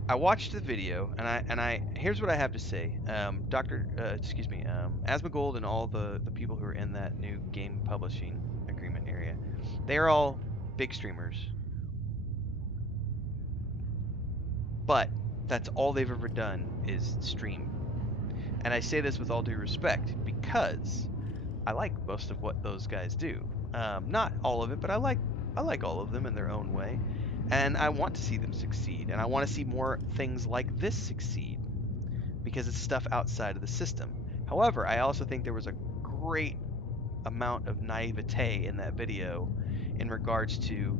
I watched the video, and I here's what I have to say. Asmongold and all the people who are in that new game publishing agreement area, they're all big streamers. But that's all they've ever done is stream. And I say this with all due respect because I like most of what those guys do. Not all of it, but I like all of them in their own way. And I want to see them succeed. And I want to see more things like this succeed because it's stuff outside of the system. However, I also think there was a great amount of naivete in that video in regards to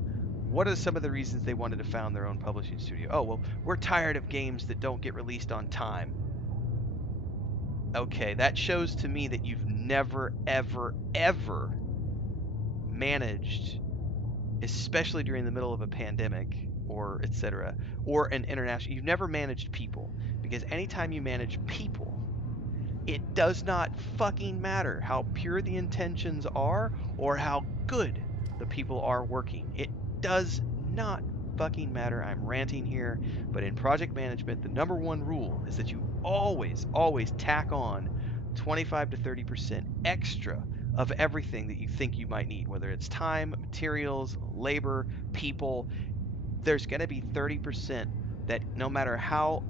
what are some of the reasons they wanted to found their own publishing studio. Oh, well, we're tired of games that don't get released on time. Okay, that shows to me that you've never, ever, ever managed, especially during the middle of a pandemic or etc., or an international, you've never managed people. Because anytime you manage people, it does not fucking matter how pure the intentions are or how good the people are working. It does not fucking matter. I'm ranting here, but in project management, the number one rule is that you always, always tack on 25 to 30% extra of everything that you think you might need, whether it's time, materials, labor, people. There's going to be 30% that no matter how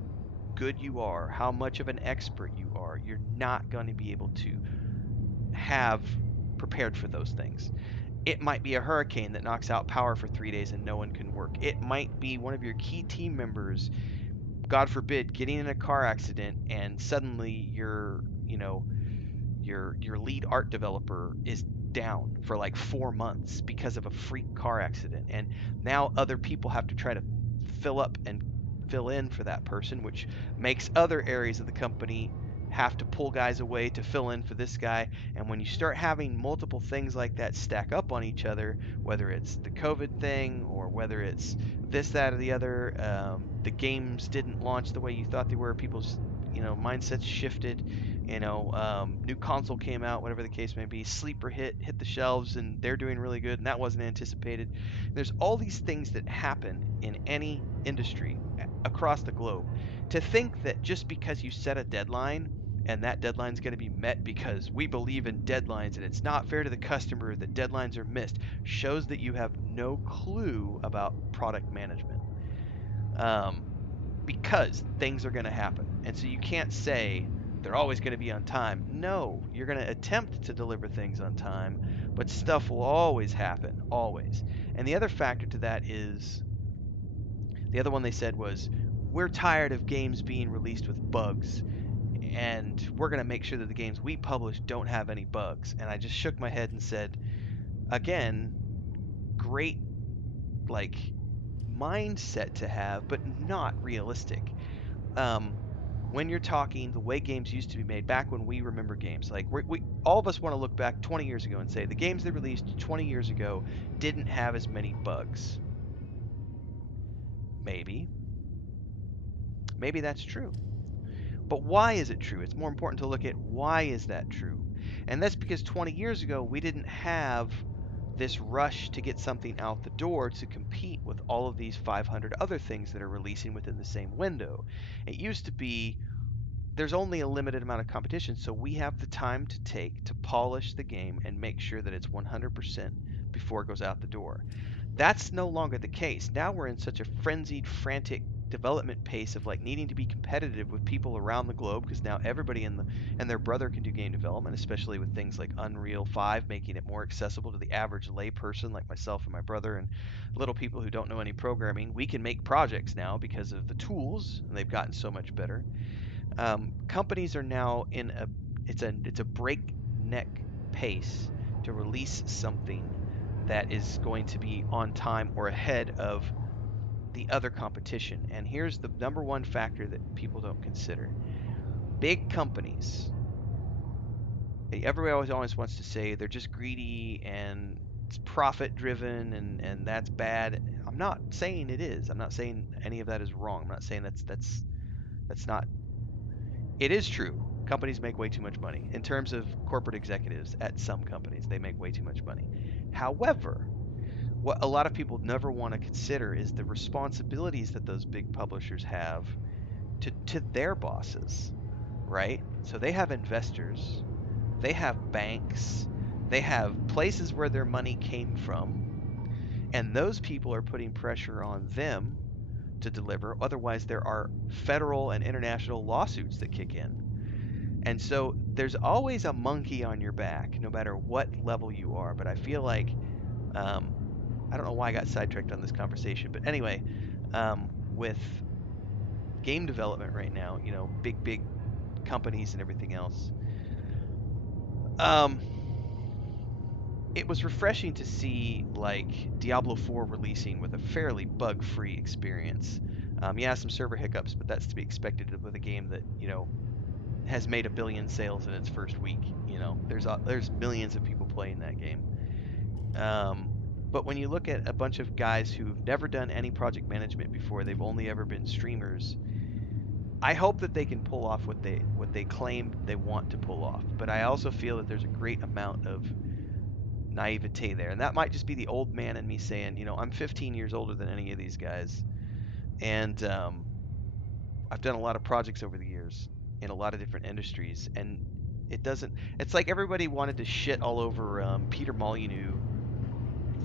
good you are, how much of an expert you are, you're not going to be able to have prepared for those things. It might be a hurricane that knocks out power for 3 days and no one can work. It might be one of your key team members, God forbid, getting in a car accident and suddenly your lead art developer is down for like 4 months because of a freak car accident, and now other people have to try to fill up and fill in for that person, which makes other areas of the company have to pull guys away to fill in for this guy. And when you start having multiple things like that stack up on each other, whether it's the COVID thing or whether it's this, that, or the other, the games didn't launch the way you thought they were, people's mindsets shifted, new console came out, whatever the case may be, Sleeper hit the shelves and they're doing really good and that wasn't anticipated. There's all these things that happen in any industry across the globe. To think that just because you set a deadline and that deadline's going to be met because we believe in deadlines and it's not fair to the customer that deadlines are missed shows that you have no clue about product management. Because things are going to happen. And so you can't say they're always going to be on time. No, you're going to attempt to deliver things on time, but stuff will always happen, always. And the other factor to that is, the other one they said was, we're tired of games being released with bugs, and we're going to make sure that the games we publish don't have any bugs. And I just shook my head and said, again, great, like, mindset to have, but not realistic. When you're talking the way games used to be made back when we remember games, like we all of us want to look back 20 years ago and say the games they released 20 years ago didn't have as many bugs. Maybe that's true. But why is it true? It's more important to look at why is that true. And that's because 20 years ago we didn't have this rush to get something out the door to compete with all of these 500 other things that are releasing within the same window. It used to be there's only a limited amount of competition, so we have the time to take to polish the game and make sure that it's 100% before it goes out the door. That's no longer the case. Now we're in such a frenzied, frantic development pace of like needing to be competitive with people around the globe, because now everybody and their brother can do game development, especially with things like Unreal 5 making it more accessible to the average layperson like myself and my brother and little people who don't know any programming. We can make projects now because of the tools, and they've gotten so much better. Companies are now in it's a breakneck pace to release something that is going to be on time or ahead of the other competition. And here's the number one factor that people don't consider. Big companies, everybody always wants to say they're just greedy and it's profit driven and that's bad. I'm not saying it is. I'm not saying any of that is wrong. I'm not saying that's not. It is true. Companies make way too much money. In terms of corporate executives at some companies, they make way too much money. However, what a lot of people never want to consider is the responsibilities that those big publishers have to their bosses, right? So they have investors, they have banks, they have places where their money came from, and those people are putting pressure on them to deliver. Otherwise, there are federal and international lawsuits that kick in. And so there's always a monkey on your back, no matter what level you are. But I feel like, I don't know why I got sidetracked on this conversation, but anyway, with game development right now, you know, big companies and everything else, it was refreshing to see like Diablo 4 releasing with a fairly bug-free experience. Yeah, some server hiccups, but that's to be expected with a game that, you know, has made 1 billion sales in its first week. You know, there's millions of people playing that game. But when you look at a bunch of guys who've never done any project management before, they've only ever been streamers. I hope that they can pull off what they claim they want to pull off. But I also feel that there's a great amount of naivete there, and that might just be the old man in me saying, you know, I'm 15 years older than any of these guys, and I've done a lot of projects over the years in a lot of different industries, and it's like everybody wanted to shit all over Peter Molyneux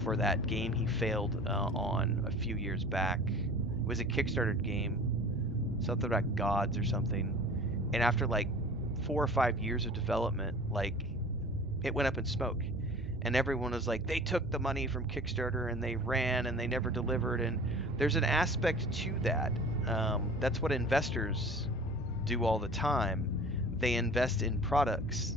for that game he failed on a few years back. It was a Kickstarter game, something about gods or something, and after like 4 or 5 years of development, like, it went up in smoke. And everyone was like, they took the money from Kickstarter and they ran and they never delivered. And there's an aspect to that. That's what investors do all the time. They invest in products,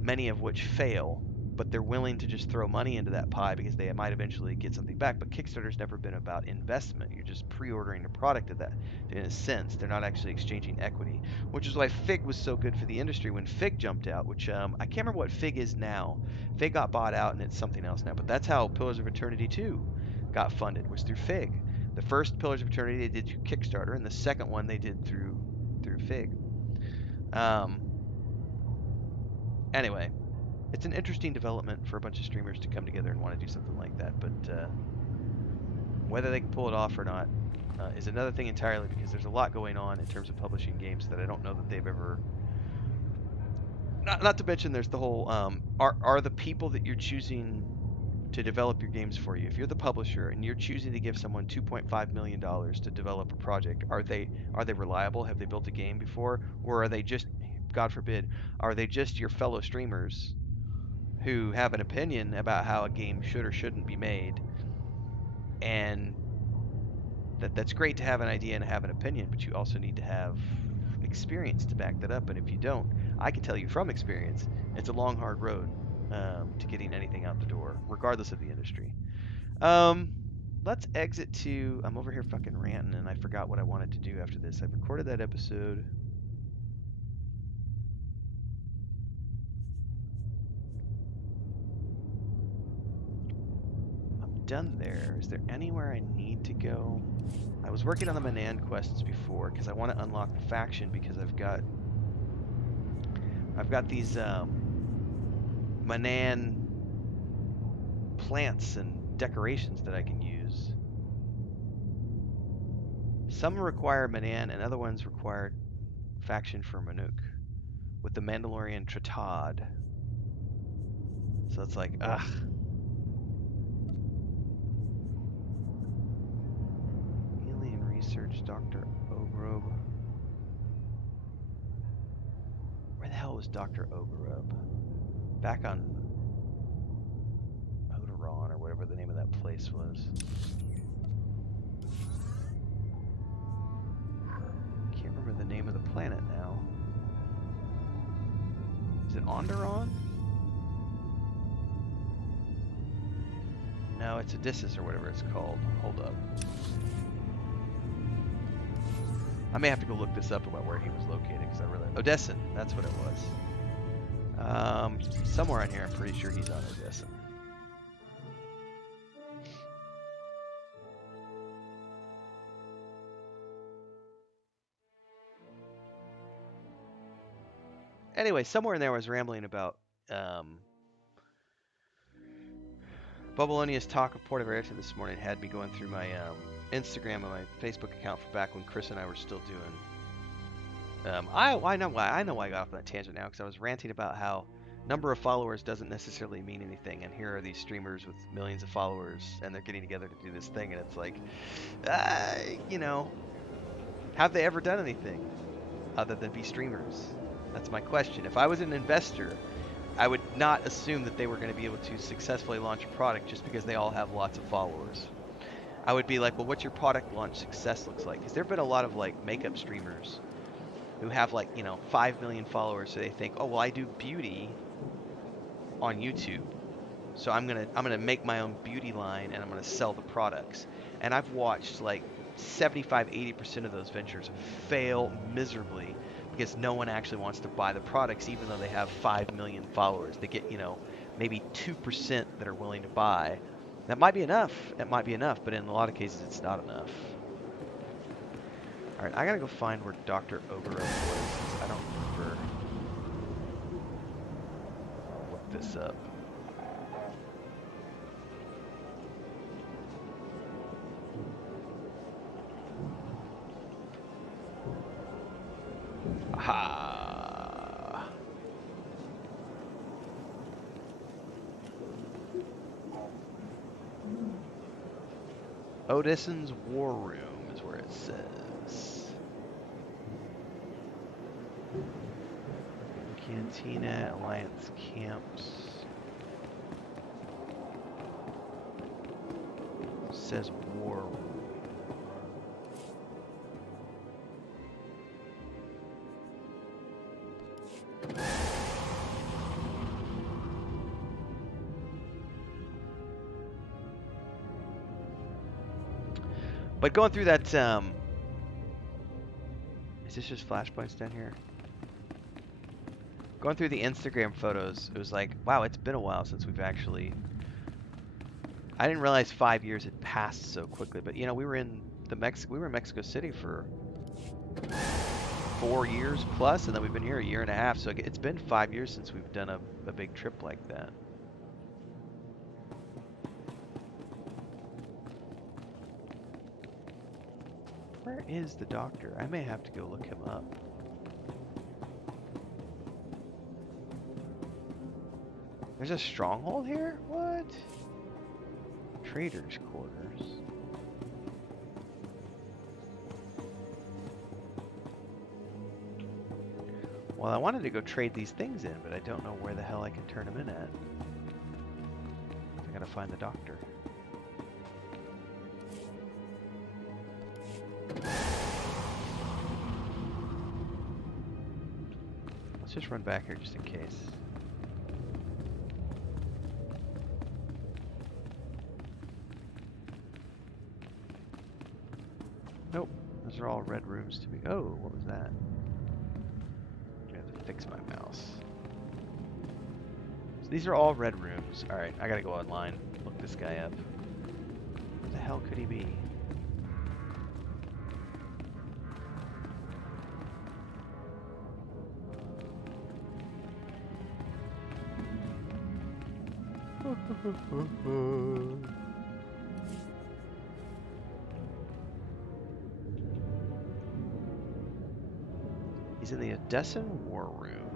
many of which fail, but they're willing to just throw money into that pie because they might eventually get something back. But Kickstarter's never been about investment. You're just pre-ordering a product of that. In a sense, they're not actually exchanging equity, which is why Fig was so good for the industry when Fig jumped out, which I can't remember what Fig is now. Fig got bought out and it's something else now, but that's how Pillars of Eternity 2 got funded, was through Fig. The first Pillars of Eternity they did through Kickstarter, and the second one they did through Fig. Anyway, it's an interesting development for a bunch of streamers to come together and want to do something like that, but whether they can pull it off or not is another thing entirely, because there's a lot going on in terms of publishing games that I don't know that they've ever. Not to mention, there's the whole are the people that you're choosing to develop your games for you. If you're the publisher and you're choosing to give someone $2.5 million to develop a project, are they reliable? Have they built a game before, or are they just, God forbid, are they just your fellow streamers who have an opinion about how a game should or shouldn't be made? And that's great to have an idea and have an opinion, but you also need to have experience to back that up. And if you don't, I can tell you from experience, it's a long, hard road to getting anything out the door, regardless of the industry. Let's exit to. I'm over here fucking ranting, and I forgot what I wanted to do after this. I've recorded that episode. I'm done there. Is there anywhere I need to go? I was working on the Manan quests before because I want to unlock the faction, because I've got these Manan plants and decorations that I can use. Some require Manan and other ones require faction for Manuk with the Mandalorian Tratad. So it's like, ugh. Alien research Where's Dr. Ogrub? Where the hell was Dr. Ogrub? Back on Odoron, or whatever the name of that place was. Can't remember the name of the planet now. Is it Onderon? No, it's Odysseus or whatever it's called. Hold up. I may have to go look this up about where he was located because I really... Odessan, that's what it was. Somewhere on here, I'm pretty sure he's on Odessan. Anyway, somewhere in there I was rambling about Bubblonia's talk of Port Verita this morning had me going through my Instagram and my Facebook account for back when Chris and I were still doing. I know why I got off on that tangent now because I was ranting about how number of followers doesn't necessarily mean anything, and here are these streamers with millions of followers, and they're getting together to do this thing, and it's like, you know, have they ever done anything other than be streamers? That's my question. If I was an investor, I would not assume that they were going to be able to successfully launch a product just because they all have lots of followers. I would be like, well, what's your product launch success looks like? Because there have been a lot of like makeup streamers who have like, 5 million followers, so they think, oh, well, I do beauty on YouTube, so I'm gonna make my own beauty line and I'm gonna sell the products. And I've watched like 75-80% of those ventures fail miserably because no one actually wants to buy the products, even though they have 5 million followers. They get, maybe 2% that are willing to buy. That might be enough. It might be enough, but in a lot of cases, it's not enough. All right, I gotta go find where Dr. Ogre was. I don't remember. I'll look this up. Aha! Odyssan's War Room is where it says. Cantina, Alliance Camps. It says War Room. But going through that, is this just flashpoints down here? Going through the Instagram photos, it was like, wow, it's been a while since we've actually... I didn't realize 5 years had passed so quickly, but we were in Mexico City for 4 years plus, and then we've been here a year and a half, so it's been 5 years since we've done a big trip like that. Where is the doctor? I may have to go look him up. There's a stronghold here? What? Traders' quarters. Well, I wanted to go trade these things in, but I don't know where the hell I can turn them in at. I gotta find the doctor. Let's just run back here just in case. Nope, those are all red rooms to me. Oh, what was that? I have to fix my mouse. So these are all red rooms. Alright, I gotta go online, look this guy up. Where the hell could he be? He's in the Odessan War Room.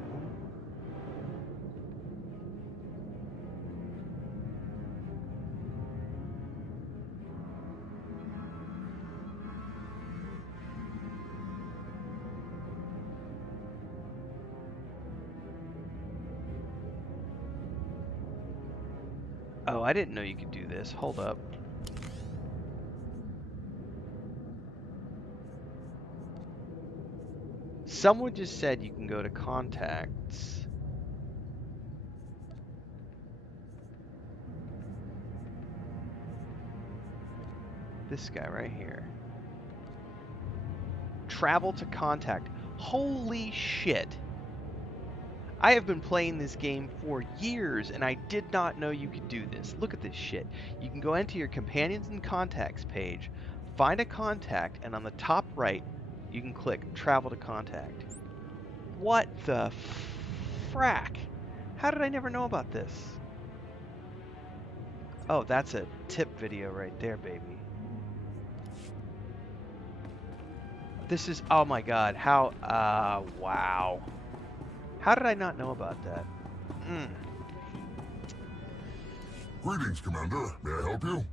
Oh, I didn't know you could do this. Hold up. Someone just said you can go to contacts. This guy right here. Travel to contact. Holy shit. I have been playing this game for years and I did not know you could do this. Look at this shit. You can go into your companions and contacts page, find a contact, and on the top right, you can click travel to contact. What the frack? How did I never know about this? Oh, that's a tip video right there, baby. This is, oh my god, how, wow. How did I not know about that? Greetings, Commander. May I help you?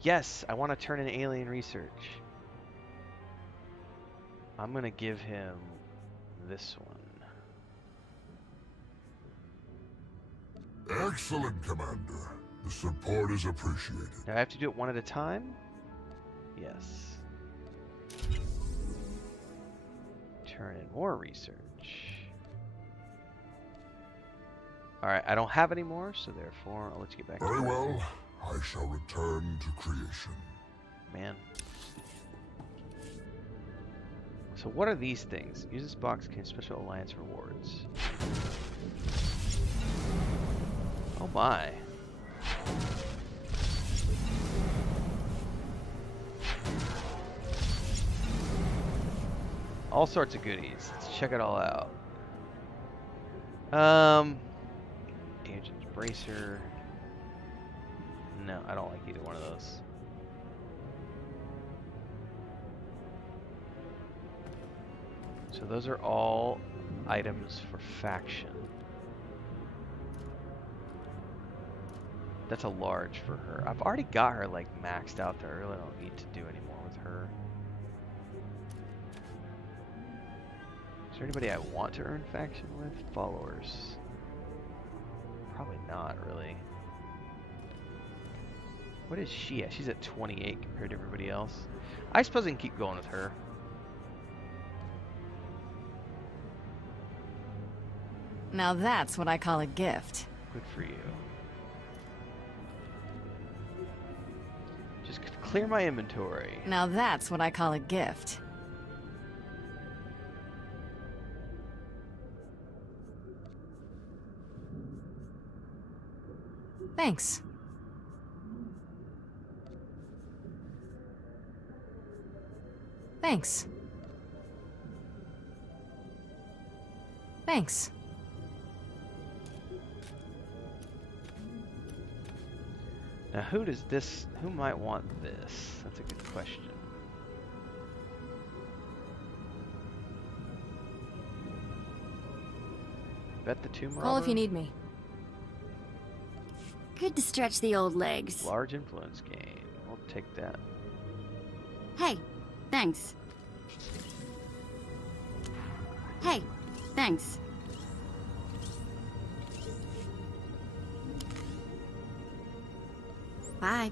Yes, I want to turn in alien research. I'm going to give him this one. Excellent, Commander. The support is appreciated. Now I have to do it one at a time? Yes. Turn in more research. Alright, I don't have any more, so therefore I'll let you get back to Very work. well. I shall return to creation. Man. So what are these things? Use this box to gain special alliance rewards. Oh my. All sorts of goodies. Let's check it all out. Agent's Bracer. No, I don't like either one of those. So those are all items for faction. That's a large for her. I've already got her like maxed out there. I really don't need to do any more with her. Is there anybody I want to earn faction with? Followers. Probably not, really. What is she at? She's at 28 compared to everybody else. I suppose I can keep going with her. Now that's what I call a gift. Good for you. Just clear my inventory. Now that's what I call a gift. Thanks. Thanks. Thanks. Now who might want this? That's a good question. Bet the tomb robber? Call if you need me. Good to stretch the old legs. Large influence gain. We'll take that. Hey, thanks. Hey, thanks. Bye.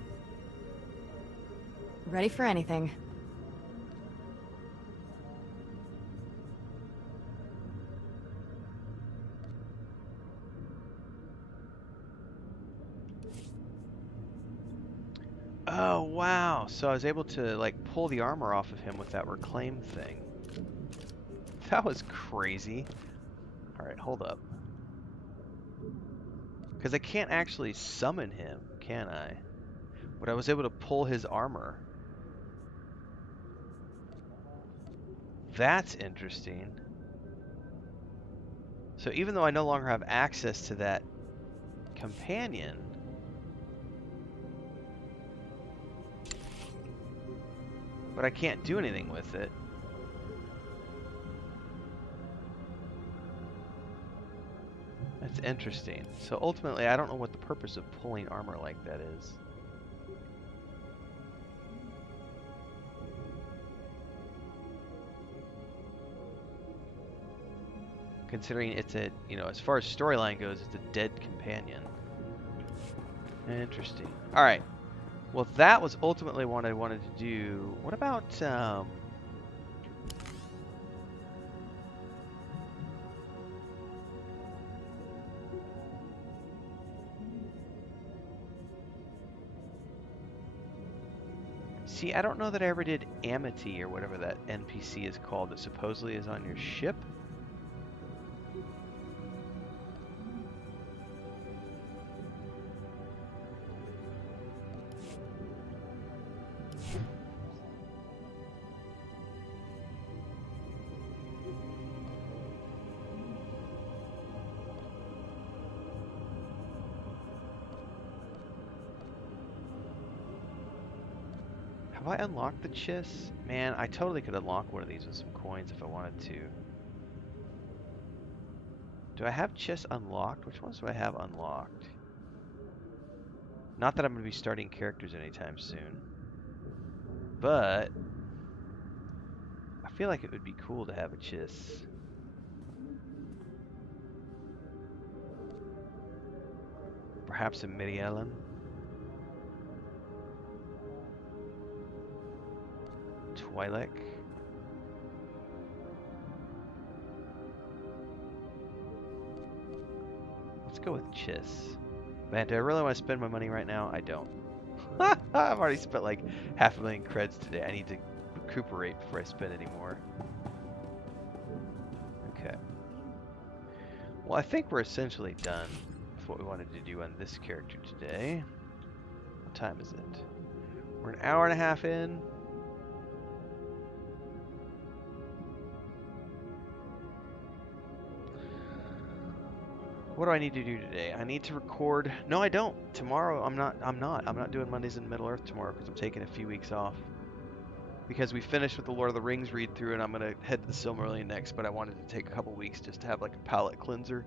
Ready for anything. Oh, wow. So I was able to, like, pull the armor off of him with that reclaim thing. That was crazy. Alright, hold up. Because I can't actually summon him, can I? But I was able to pull his armor. That's interesting. So even though I no longer have access to that companion, but I can't do anything with it. That's interesting. So ultimately, I don't know what the purpose of pulling armor like that is. Considering it's a, you know, as far as storyline goes, it's a dead companion. Interesting. All right. Well, that was ultimately what I wanted to do. What about see, I don't know that I ever did Amity or whatever that NPC is called that supposedly is on your ship. Have I unlocked the Chiss? Man, I totally could unlock one of these with some coins if I wanted to. Do I have Chiss unlocked? Which ones do I have unlocked? Not that I'm going to be starting characters anytime soon. But I feel like it would be cool to have a Chiss. Perhaps a Miriellen. Twi'lek. Let's go with Chiss. Man, do I really want to spend my money right now? I don't. I've already spent like 500,000 creds today. I need to recuperate before I spend any more. Okay. Well, I think we're essentially done with what we wanted to do on this character today. What time is it? We're an hour and a half in. What do I need to do today? I need to record. No, I don't. Tomorrow, I'm not doing Mondays in Middle Earth tomorrow because I'm taking a few weeks off. Because we finished with the Lord of the Rings read through, and I'm gonna head to the Silmarillion next. But I wanted to take a couple weeks just to have like a palate cleanser,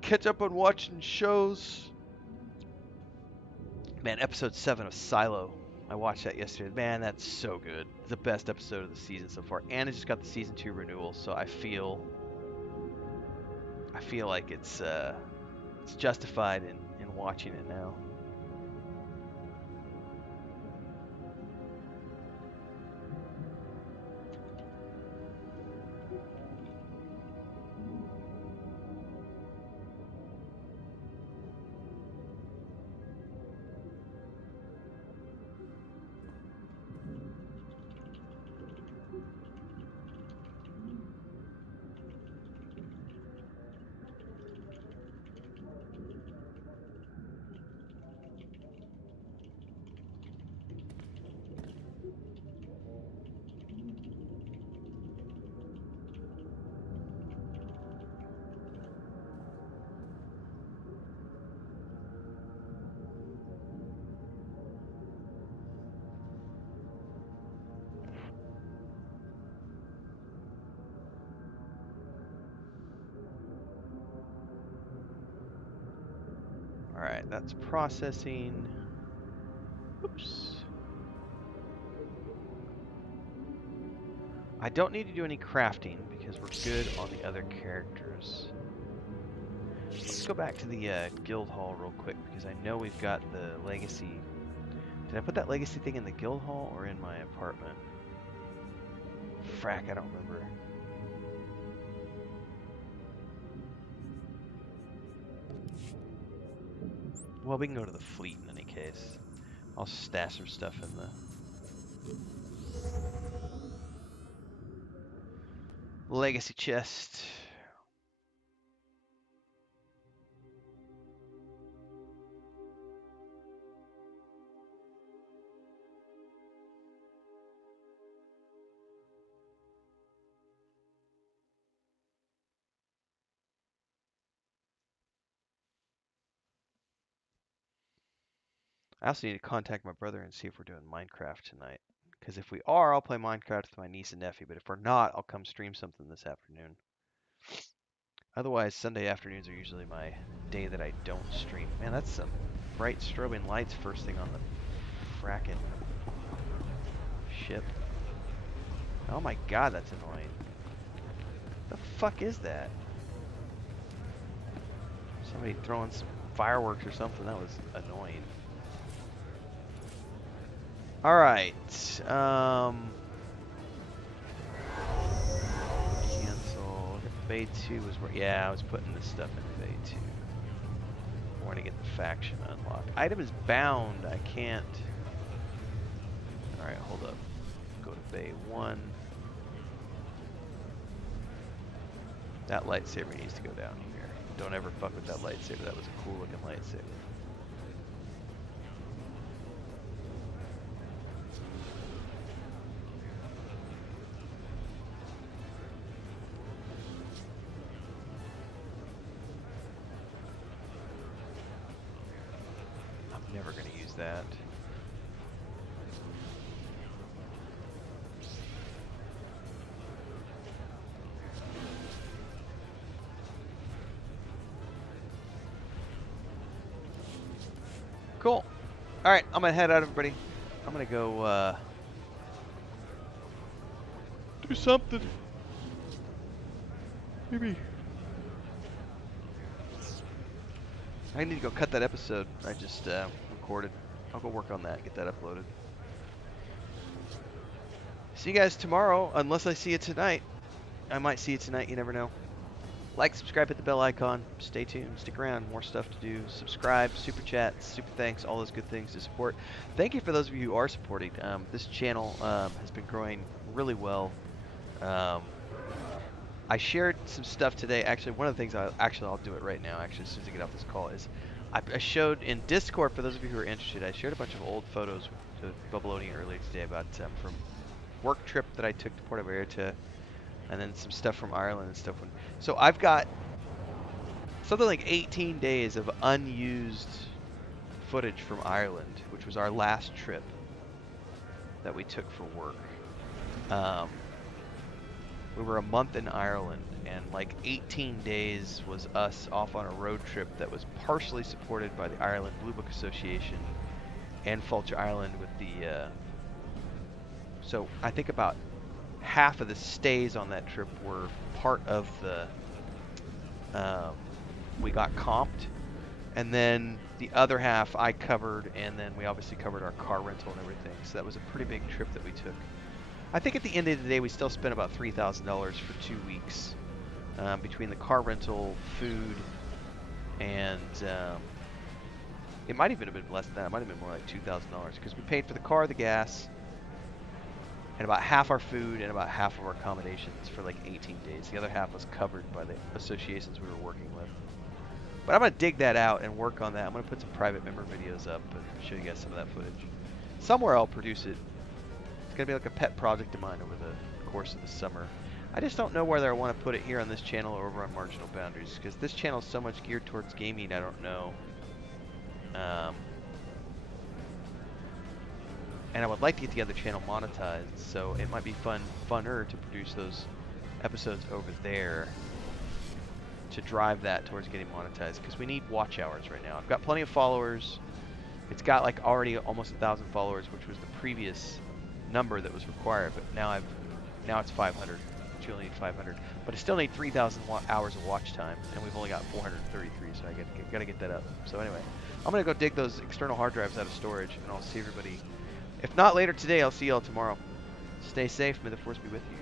catch up on watching shows. Man, episode 7 of Silo. I watched that yesterday. Man, that's so good. It's the best episode of the season so far, and it just got the season 2 renewal, so I feel like it's justified in watching it now. Alright, that's processing. Oops. I don't need to do any crafting because we're good on the other characters. Let's go back to the guild hall real quick because I know we've got the legacy. Did I put that legacy thing in the guild hall or in my apartment? Frack, I don't remember. Well, we can go to the fleet in any case. I'll stash some stuff in the legacy chest. I also need to contact my brother and see if we're doing Minecraft tonight. Because if we are, I'll play Minecraft with my niece and nephew. But if we're not, I'll come stream something this afternoon. Otherwise, Sunday afternoons are usually my day that I don't stream. Man, that's some bright strobing lights first thing on the frackin' ship. Oh my god, that's annoying. The fuck is that? Somebody throwing some fireworks or something. That was annoying. All right. Cancel. Bay 2 was where. Yeah, I was putting this stuff in Bay 2. I want to get the faction unlocked. Item is bound. I can't. All right, hold up. Go to Bay 1. That lightsaber needs to go down here. Don't ever fuck with that lightsaber. That was a cool looking lightsaber. I'm never going to use that. Cool. All right, I'm gonna head out, everybody. I'm gonna go do something. Maybe I need to go cut that episode I just recorded. I'll go work on that, get that uploaded. See you guys tomorrow, unless I see you tonight. I might see you tonight. You never know. Like, subscribe, hit the bell icon. Stay tuned. Stick around. More stuff to do. Subscribe, super chats, super thanks, all those good things to support. Thank you for those of you who are supporting. This channel has been growing really well. I shared some stuff today. Actually, one of the things I'll do it right now. Actually, as soon as I get off this call, is I showed in Discord, for those of you who are interested. I shared a bunch of old photos to Babylonian earlier today about from work trip that I took to Puerto Vallarta. And then some stuff from Ireland and stuff. So I've got something like 18 days of unused footage from Ireland, which was our last trip that we took for work. We were a month in Ireland, and like 18 days was us off on a road trip that was partially supported by the Ireland Blue Book Association and Fulcher Island with the... So I think about half of the stays on that trip were part of the we got comped, and then the other half I covered, and then we obviously covered our car rental and everything. So that was a pretty big trip that we took. I think at the end of the day we still spent about $3,000 for 2 weeks between the car rental, food, and it might even have been less than that. It might have been more like $2,000 because we paid for the car, the gas, and about half our food and about half of our accommodations for like 18 days. The other half was covered by the associations we were working with. But I'm going to dig that out and work on that. I'm going to put some private member videos up and show you guys some of that footage. Somewhere I'll produce it. It's going to be like a pet project of mine over the course of the summer. I just don't know whether I want to put it here on this channel or over on Marginal Boundaries, because this channel is so much geared towards gaming, I don't know. And I would like to get the other channel monetized, so it might be funner to produce those episodes over there to drive that towards getting monetized, because we need watch hours right now. I've got plenty of followers. It's got like already almost 1,000 followers, which was the previous number that was required, but now it's 500. You only need 500, but I still need 3,000 hours of watch time, and we've only got 433, so I gotta get that up. So anyway, I'm gonna go dig those external hard drives out of storage, and I'll see everybody. If not later today, I'll see y'all tomorrow. Stay safe. May the force be with you.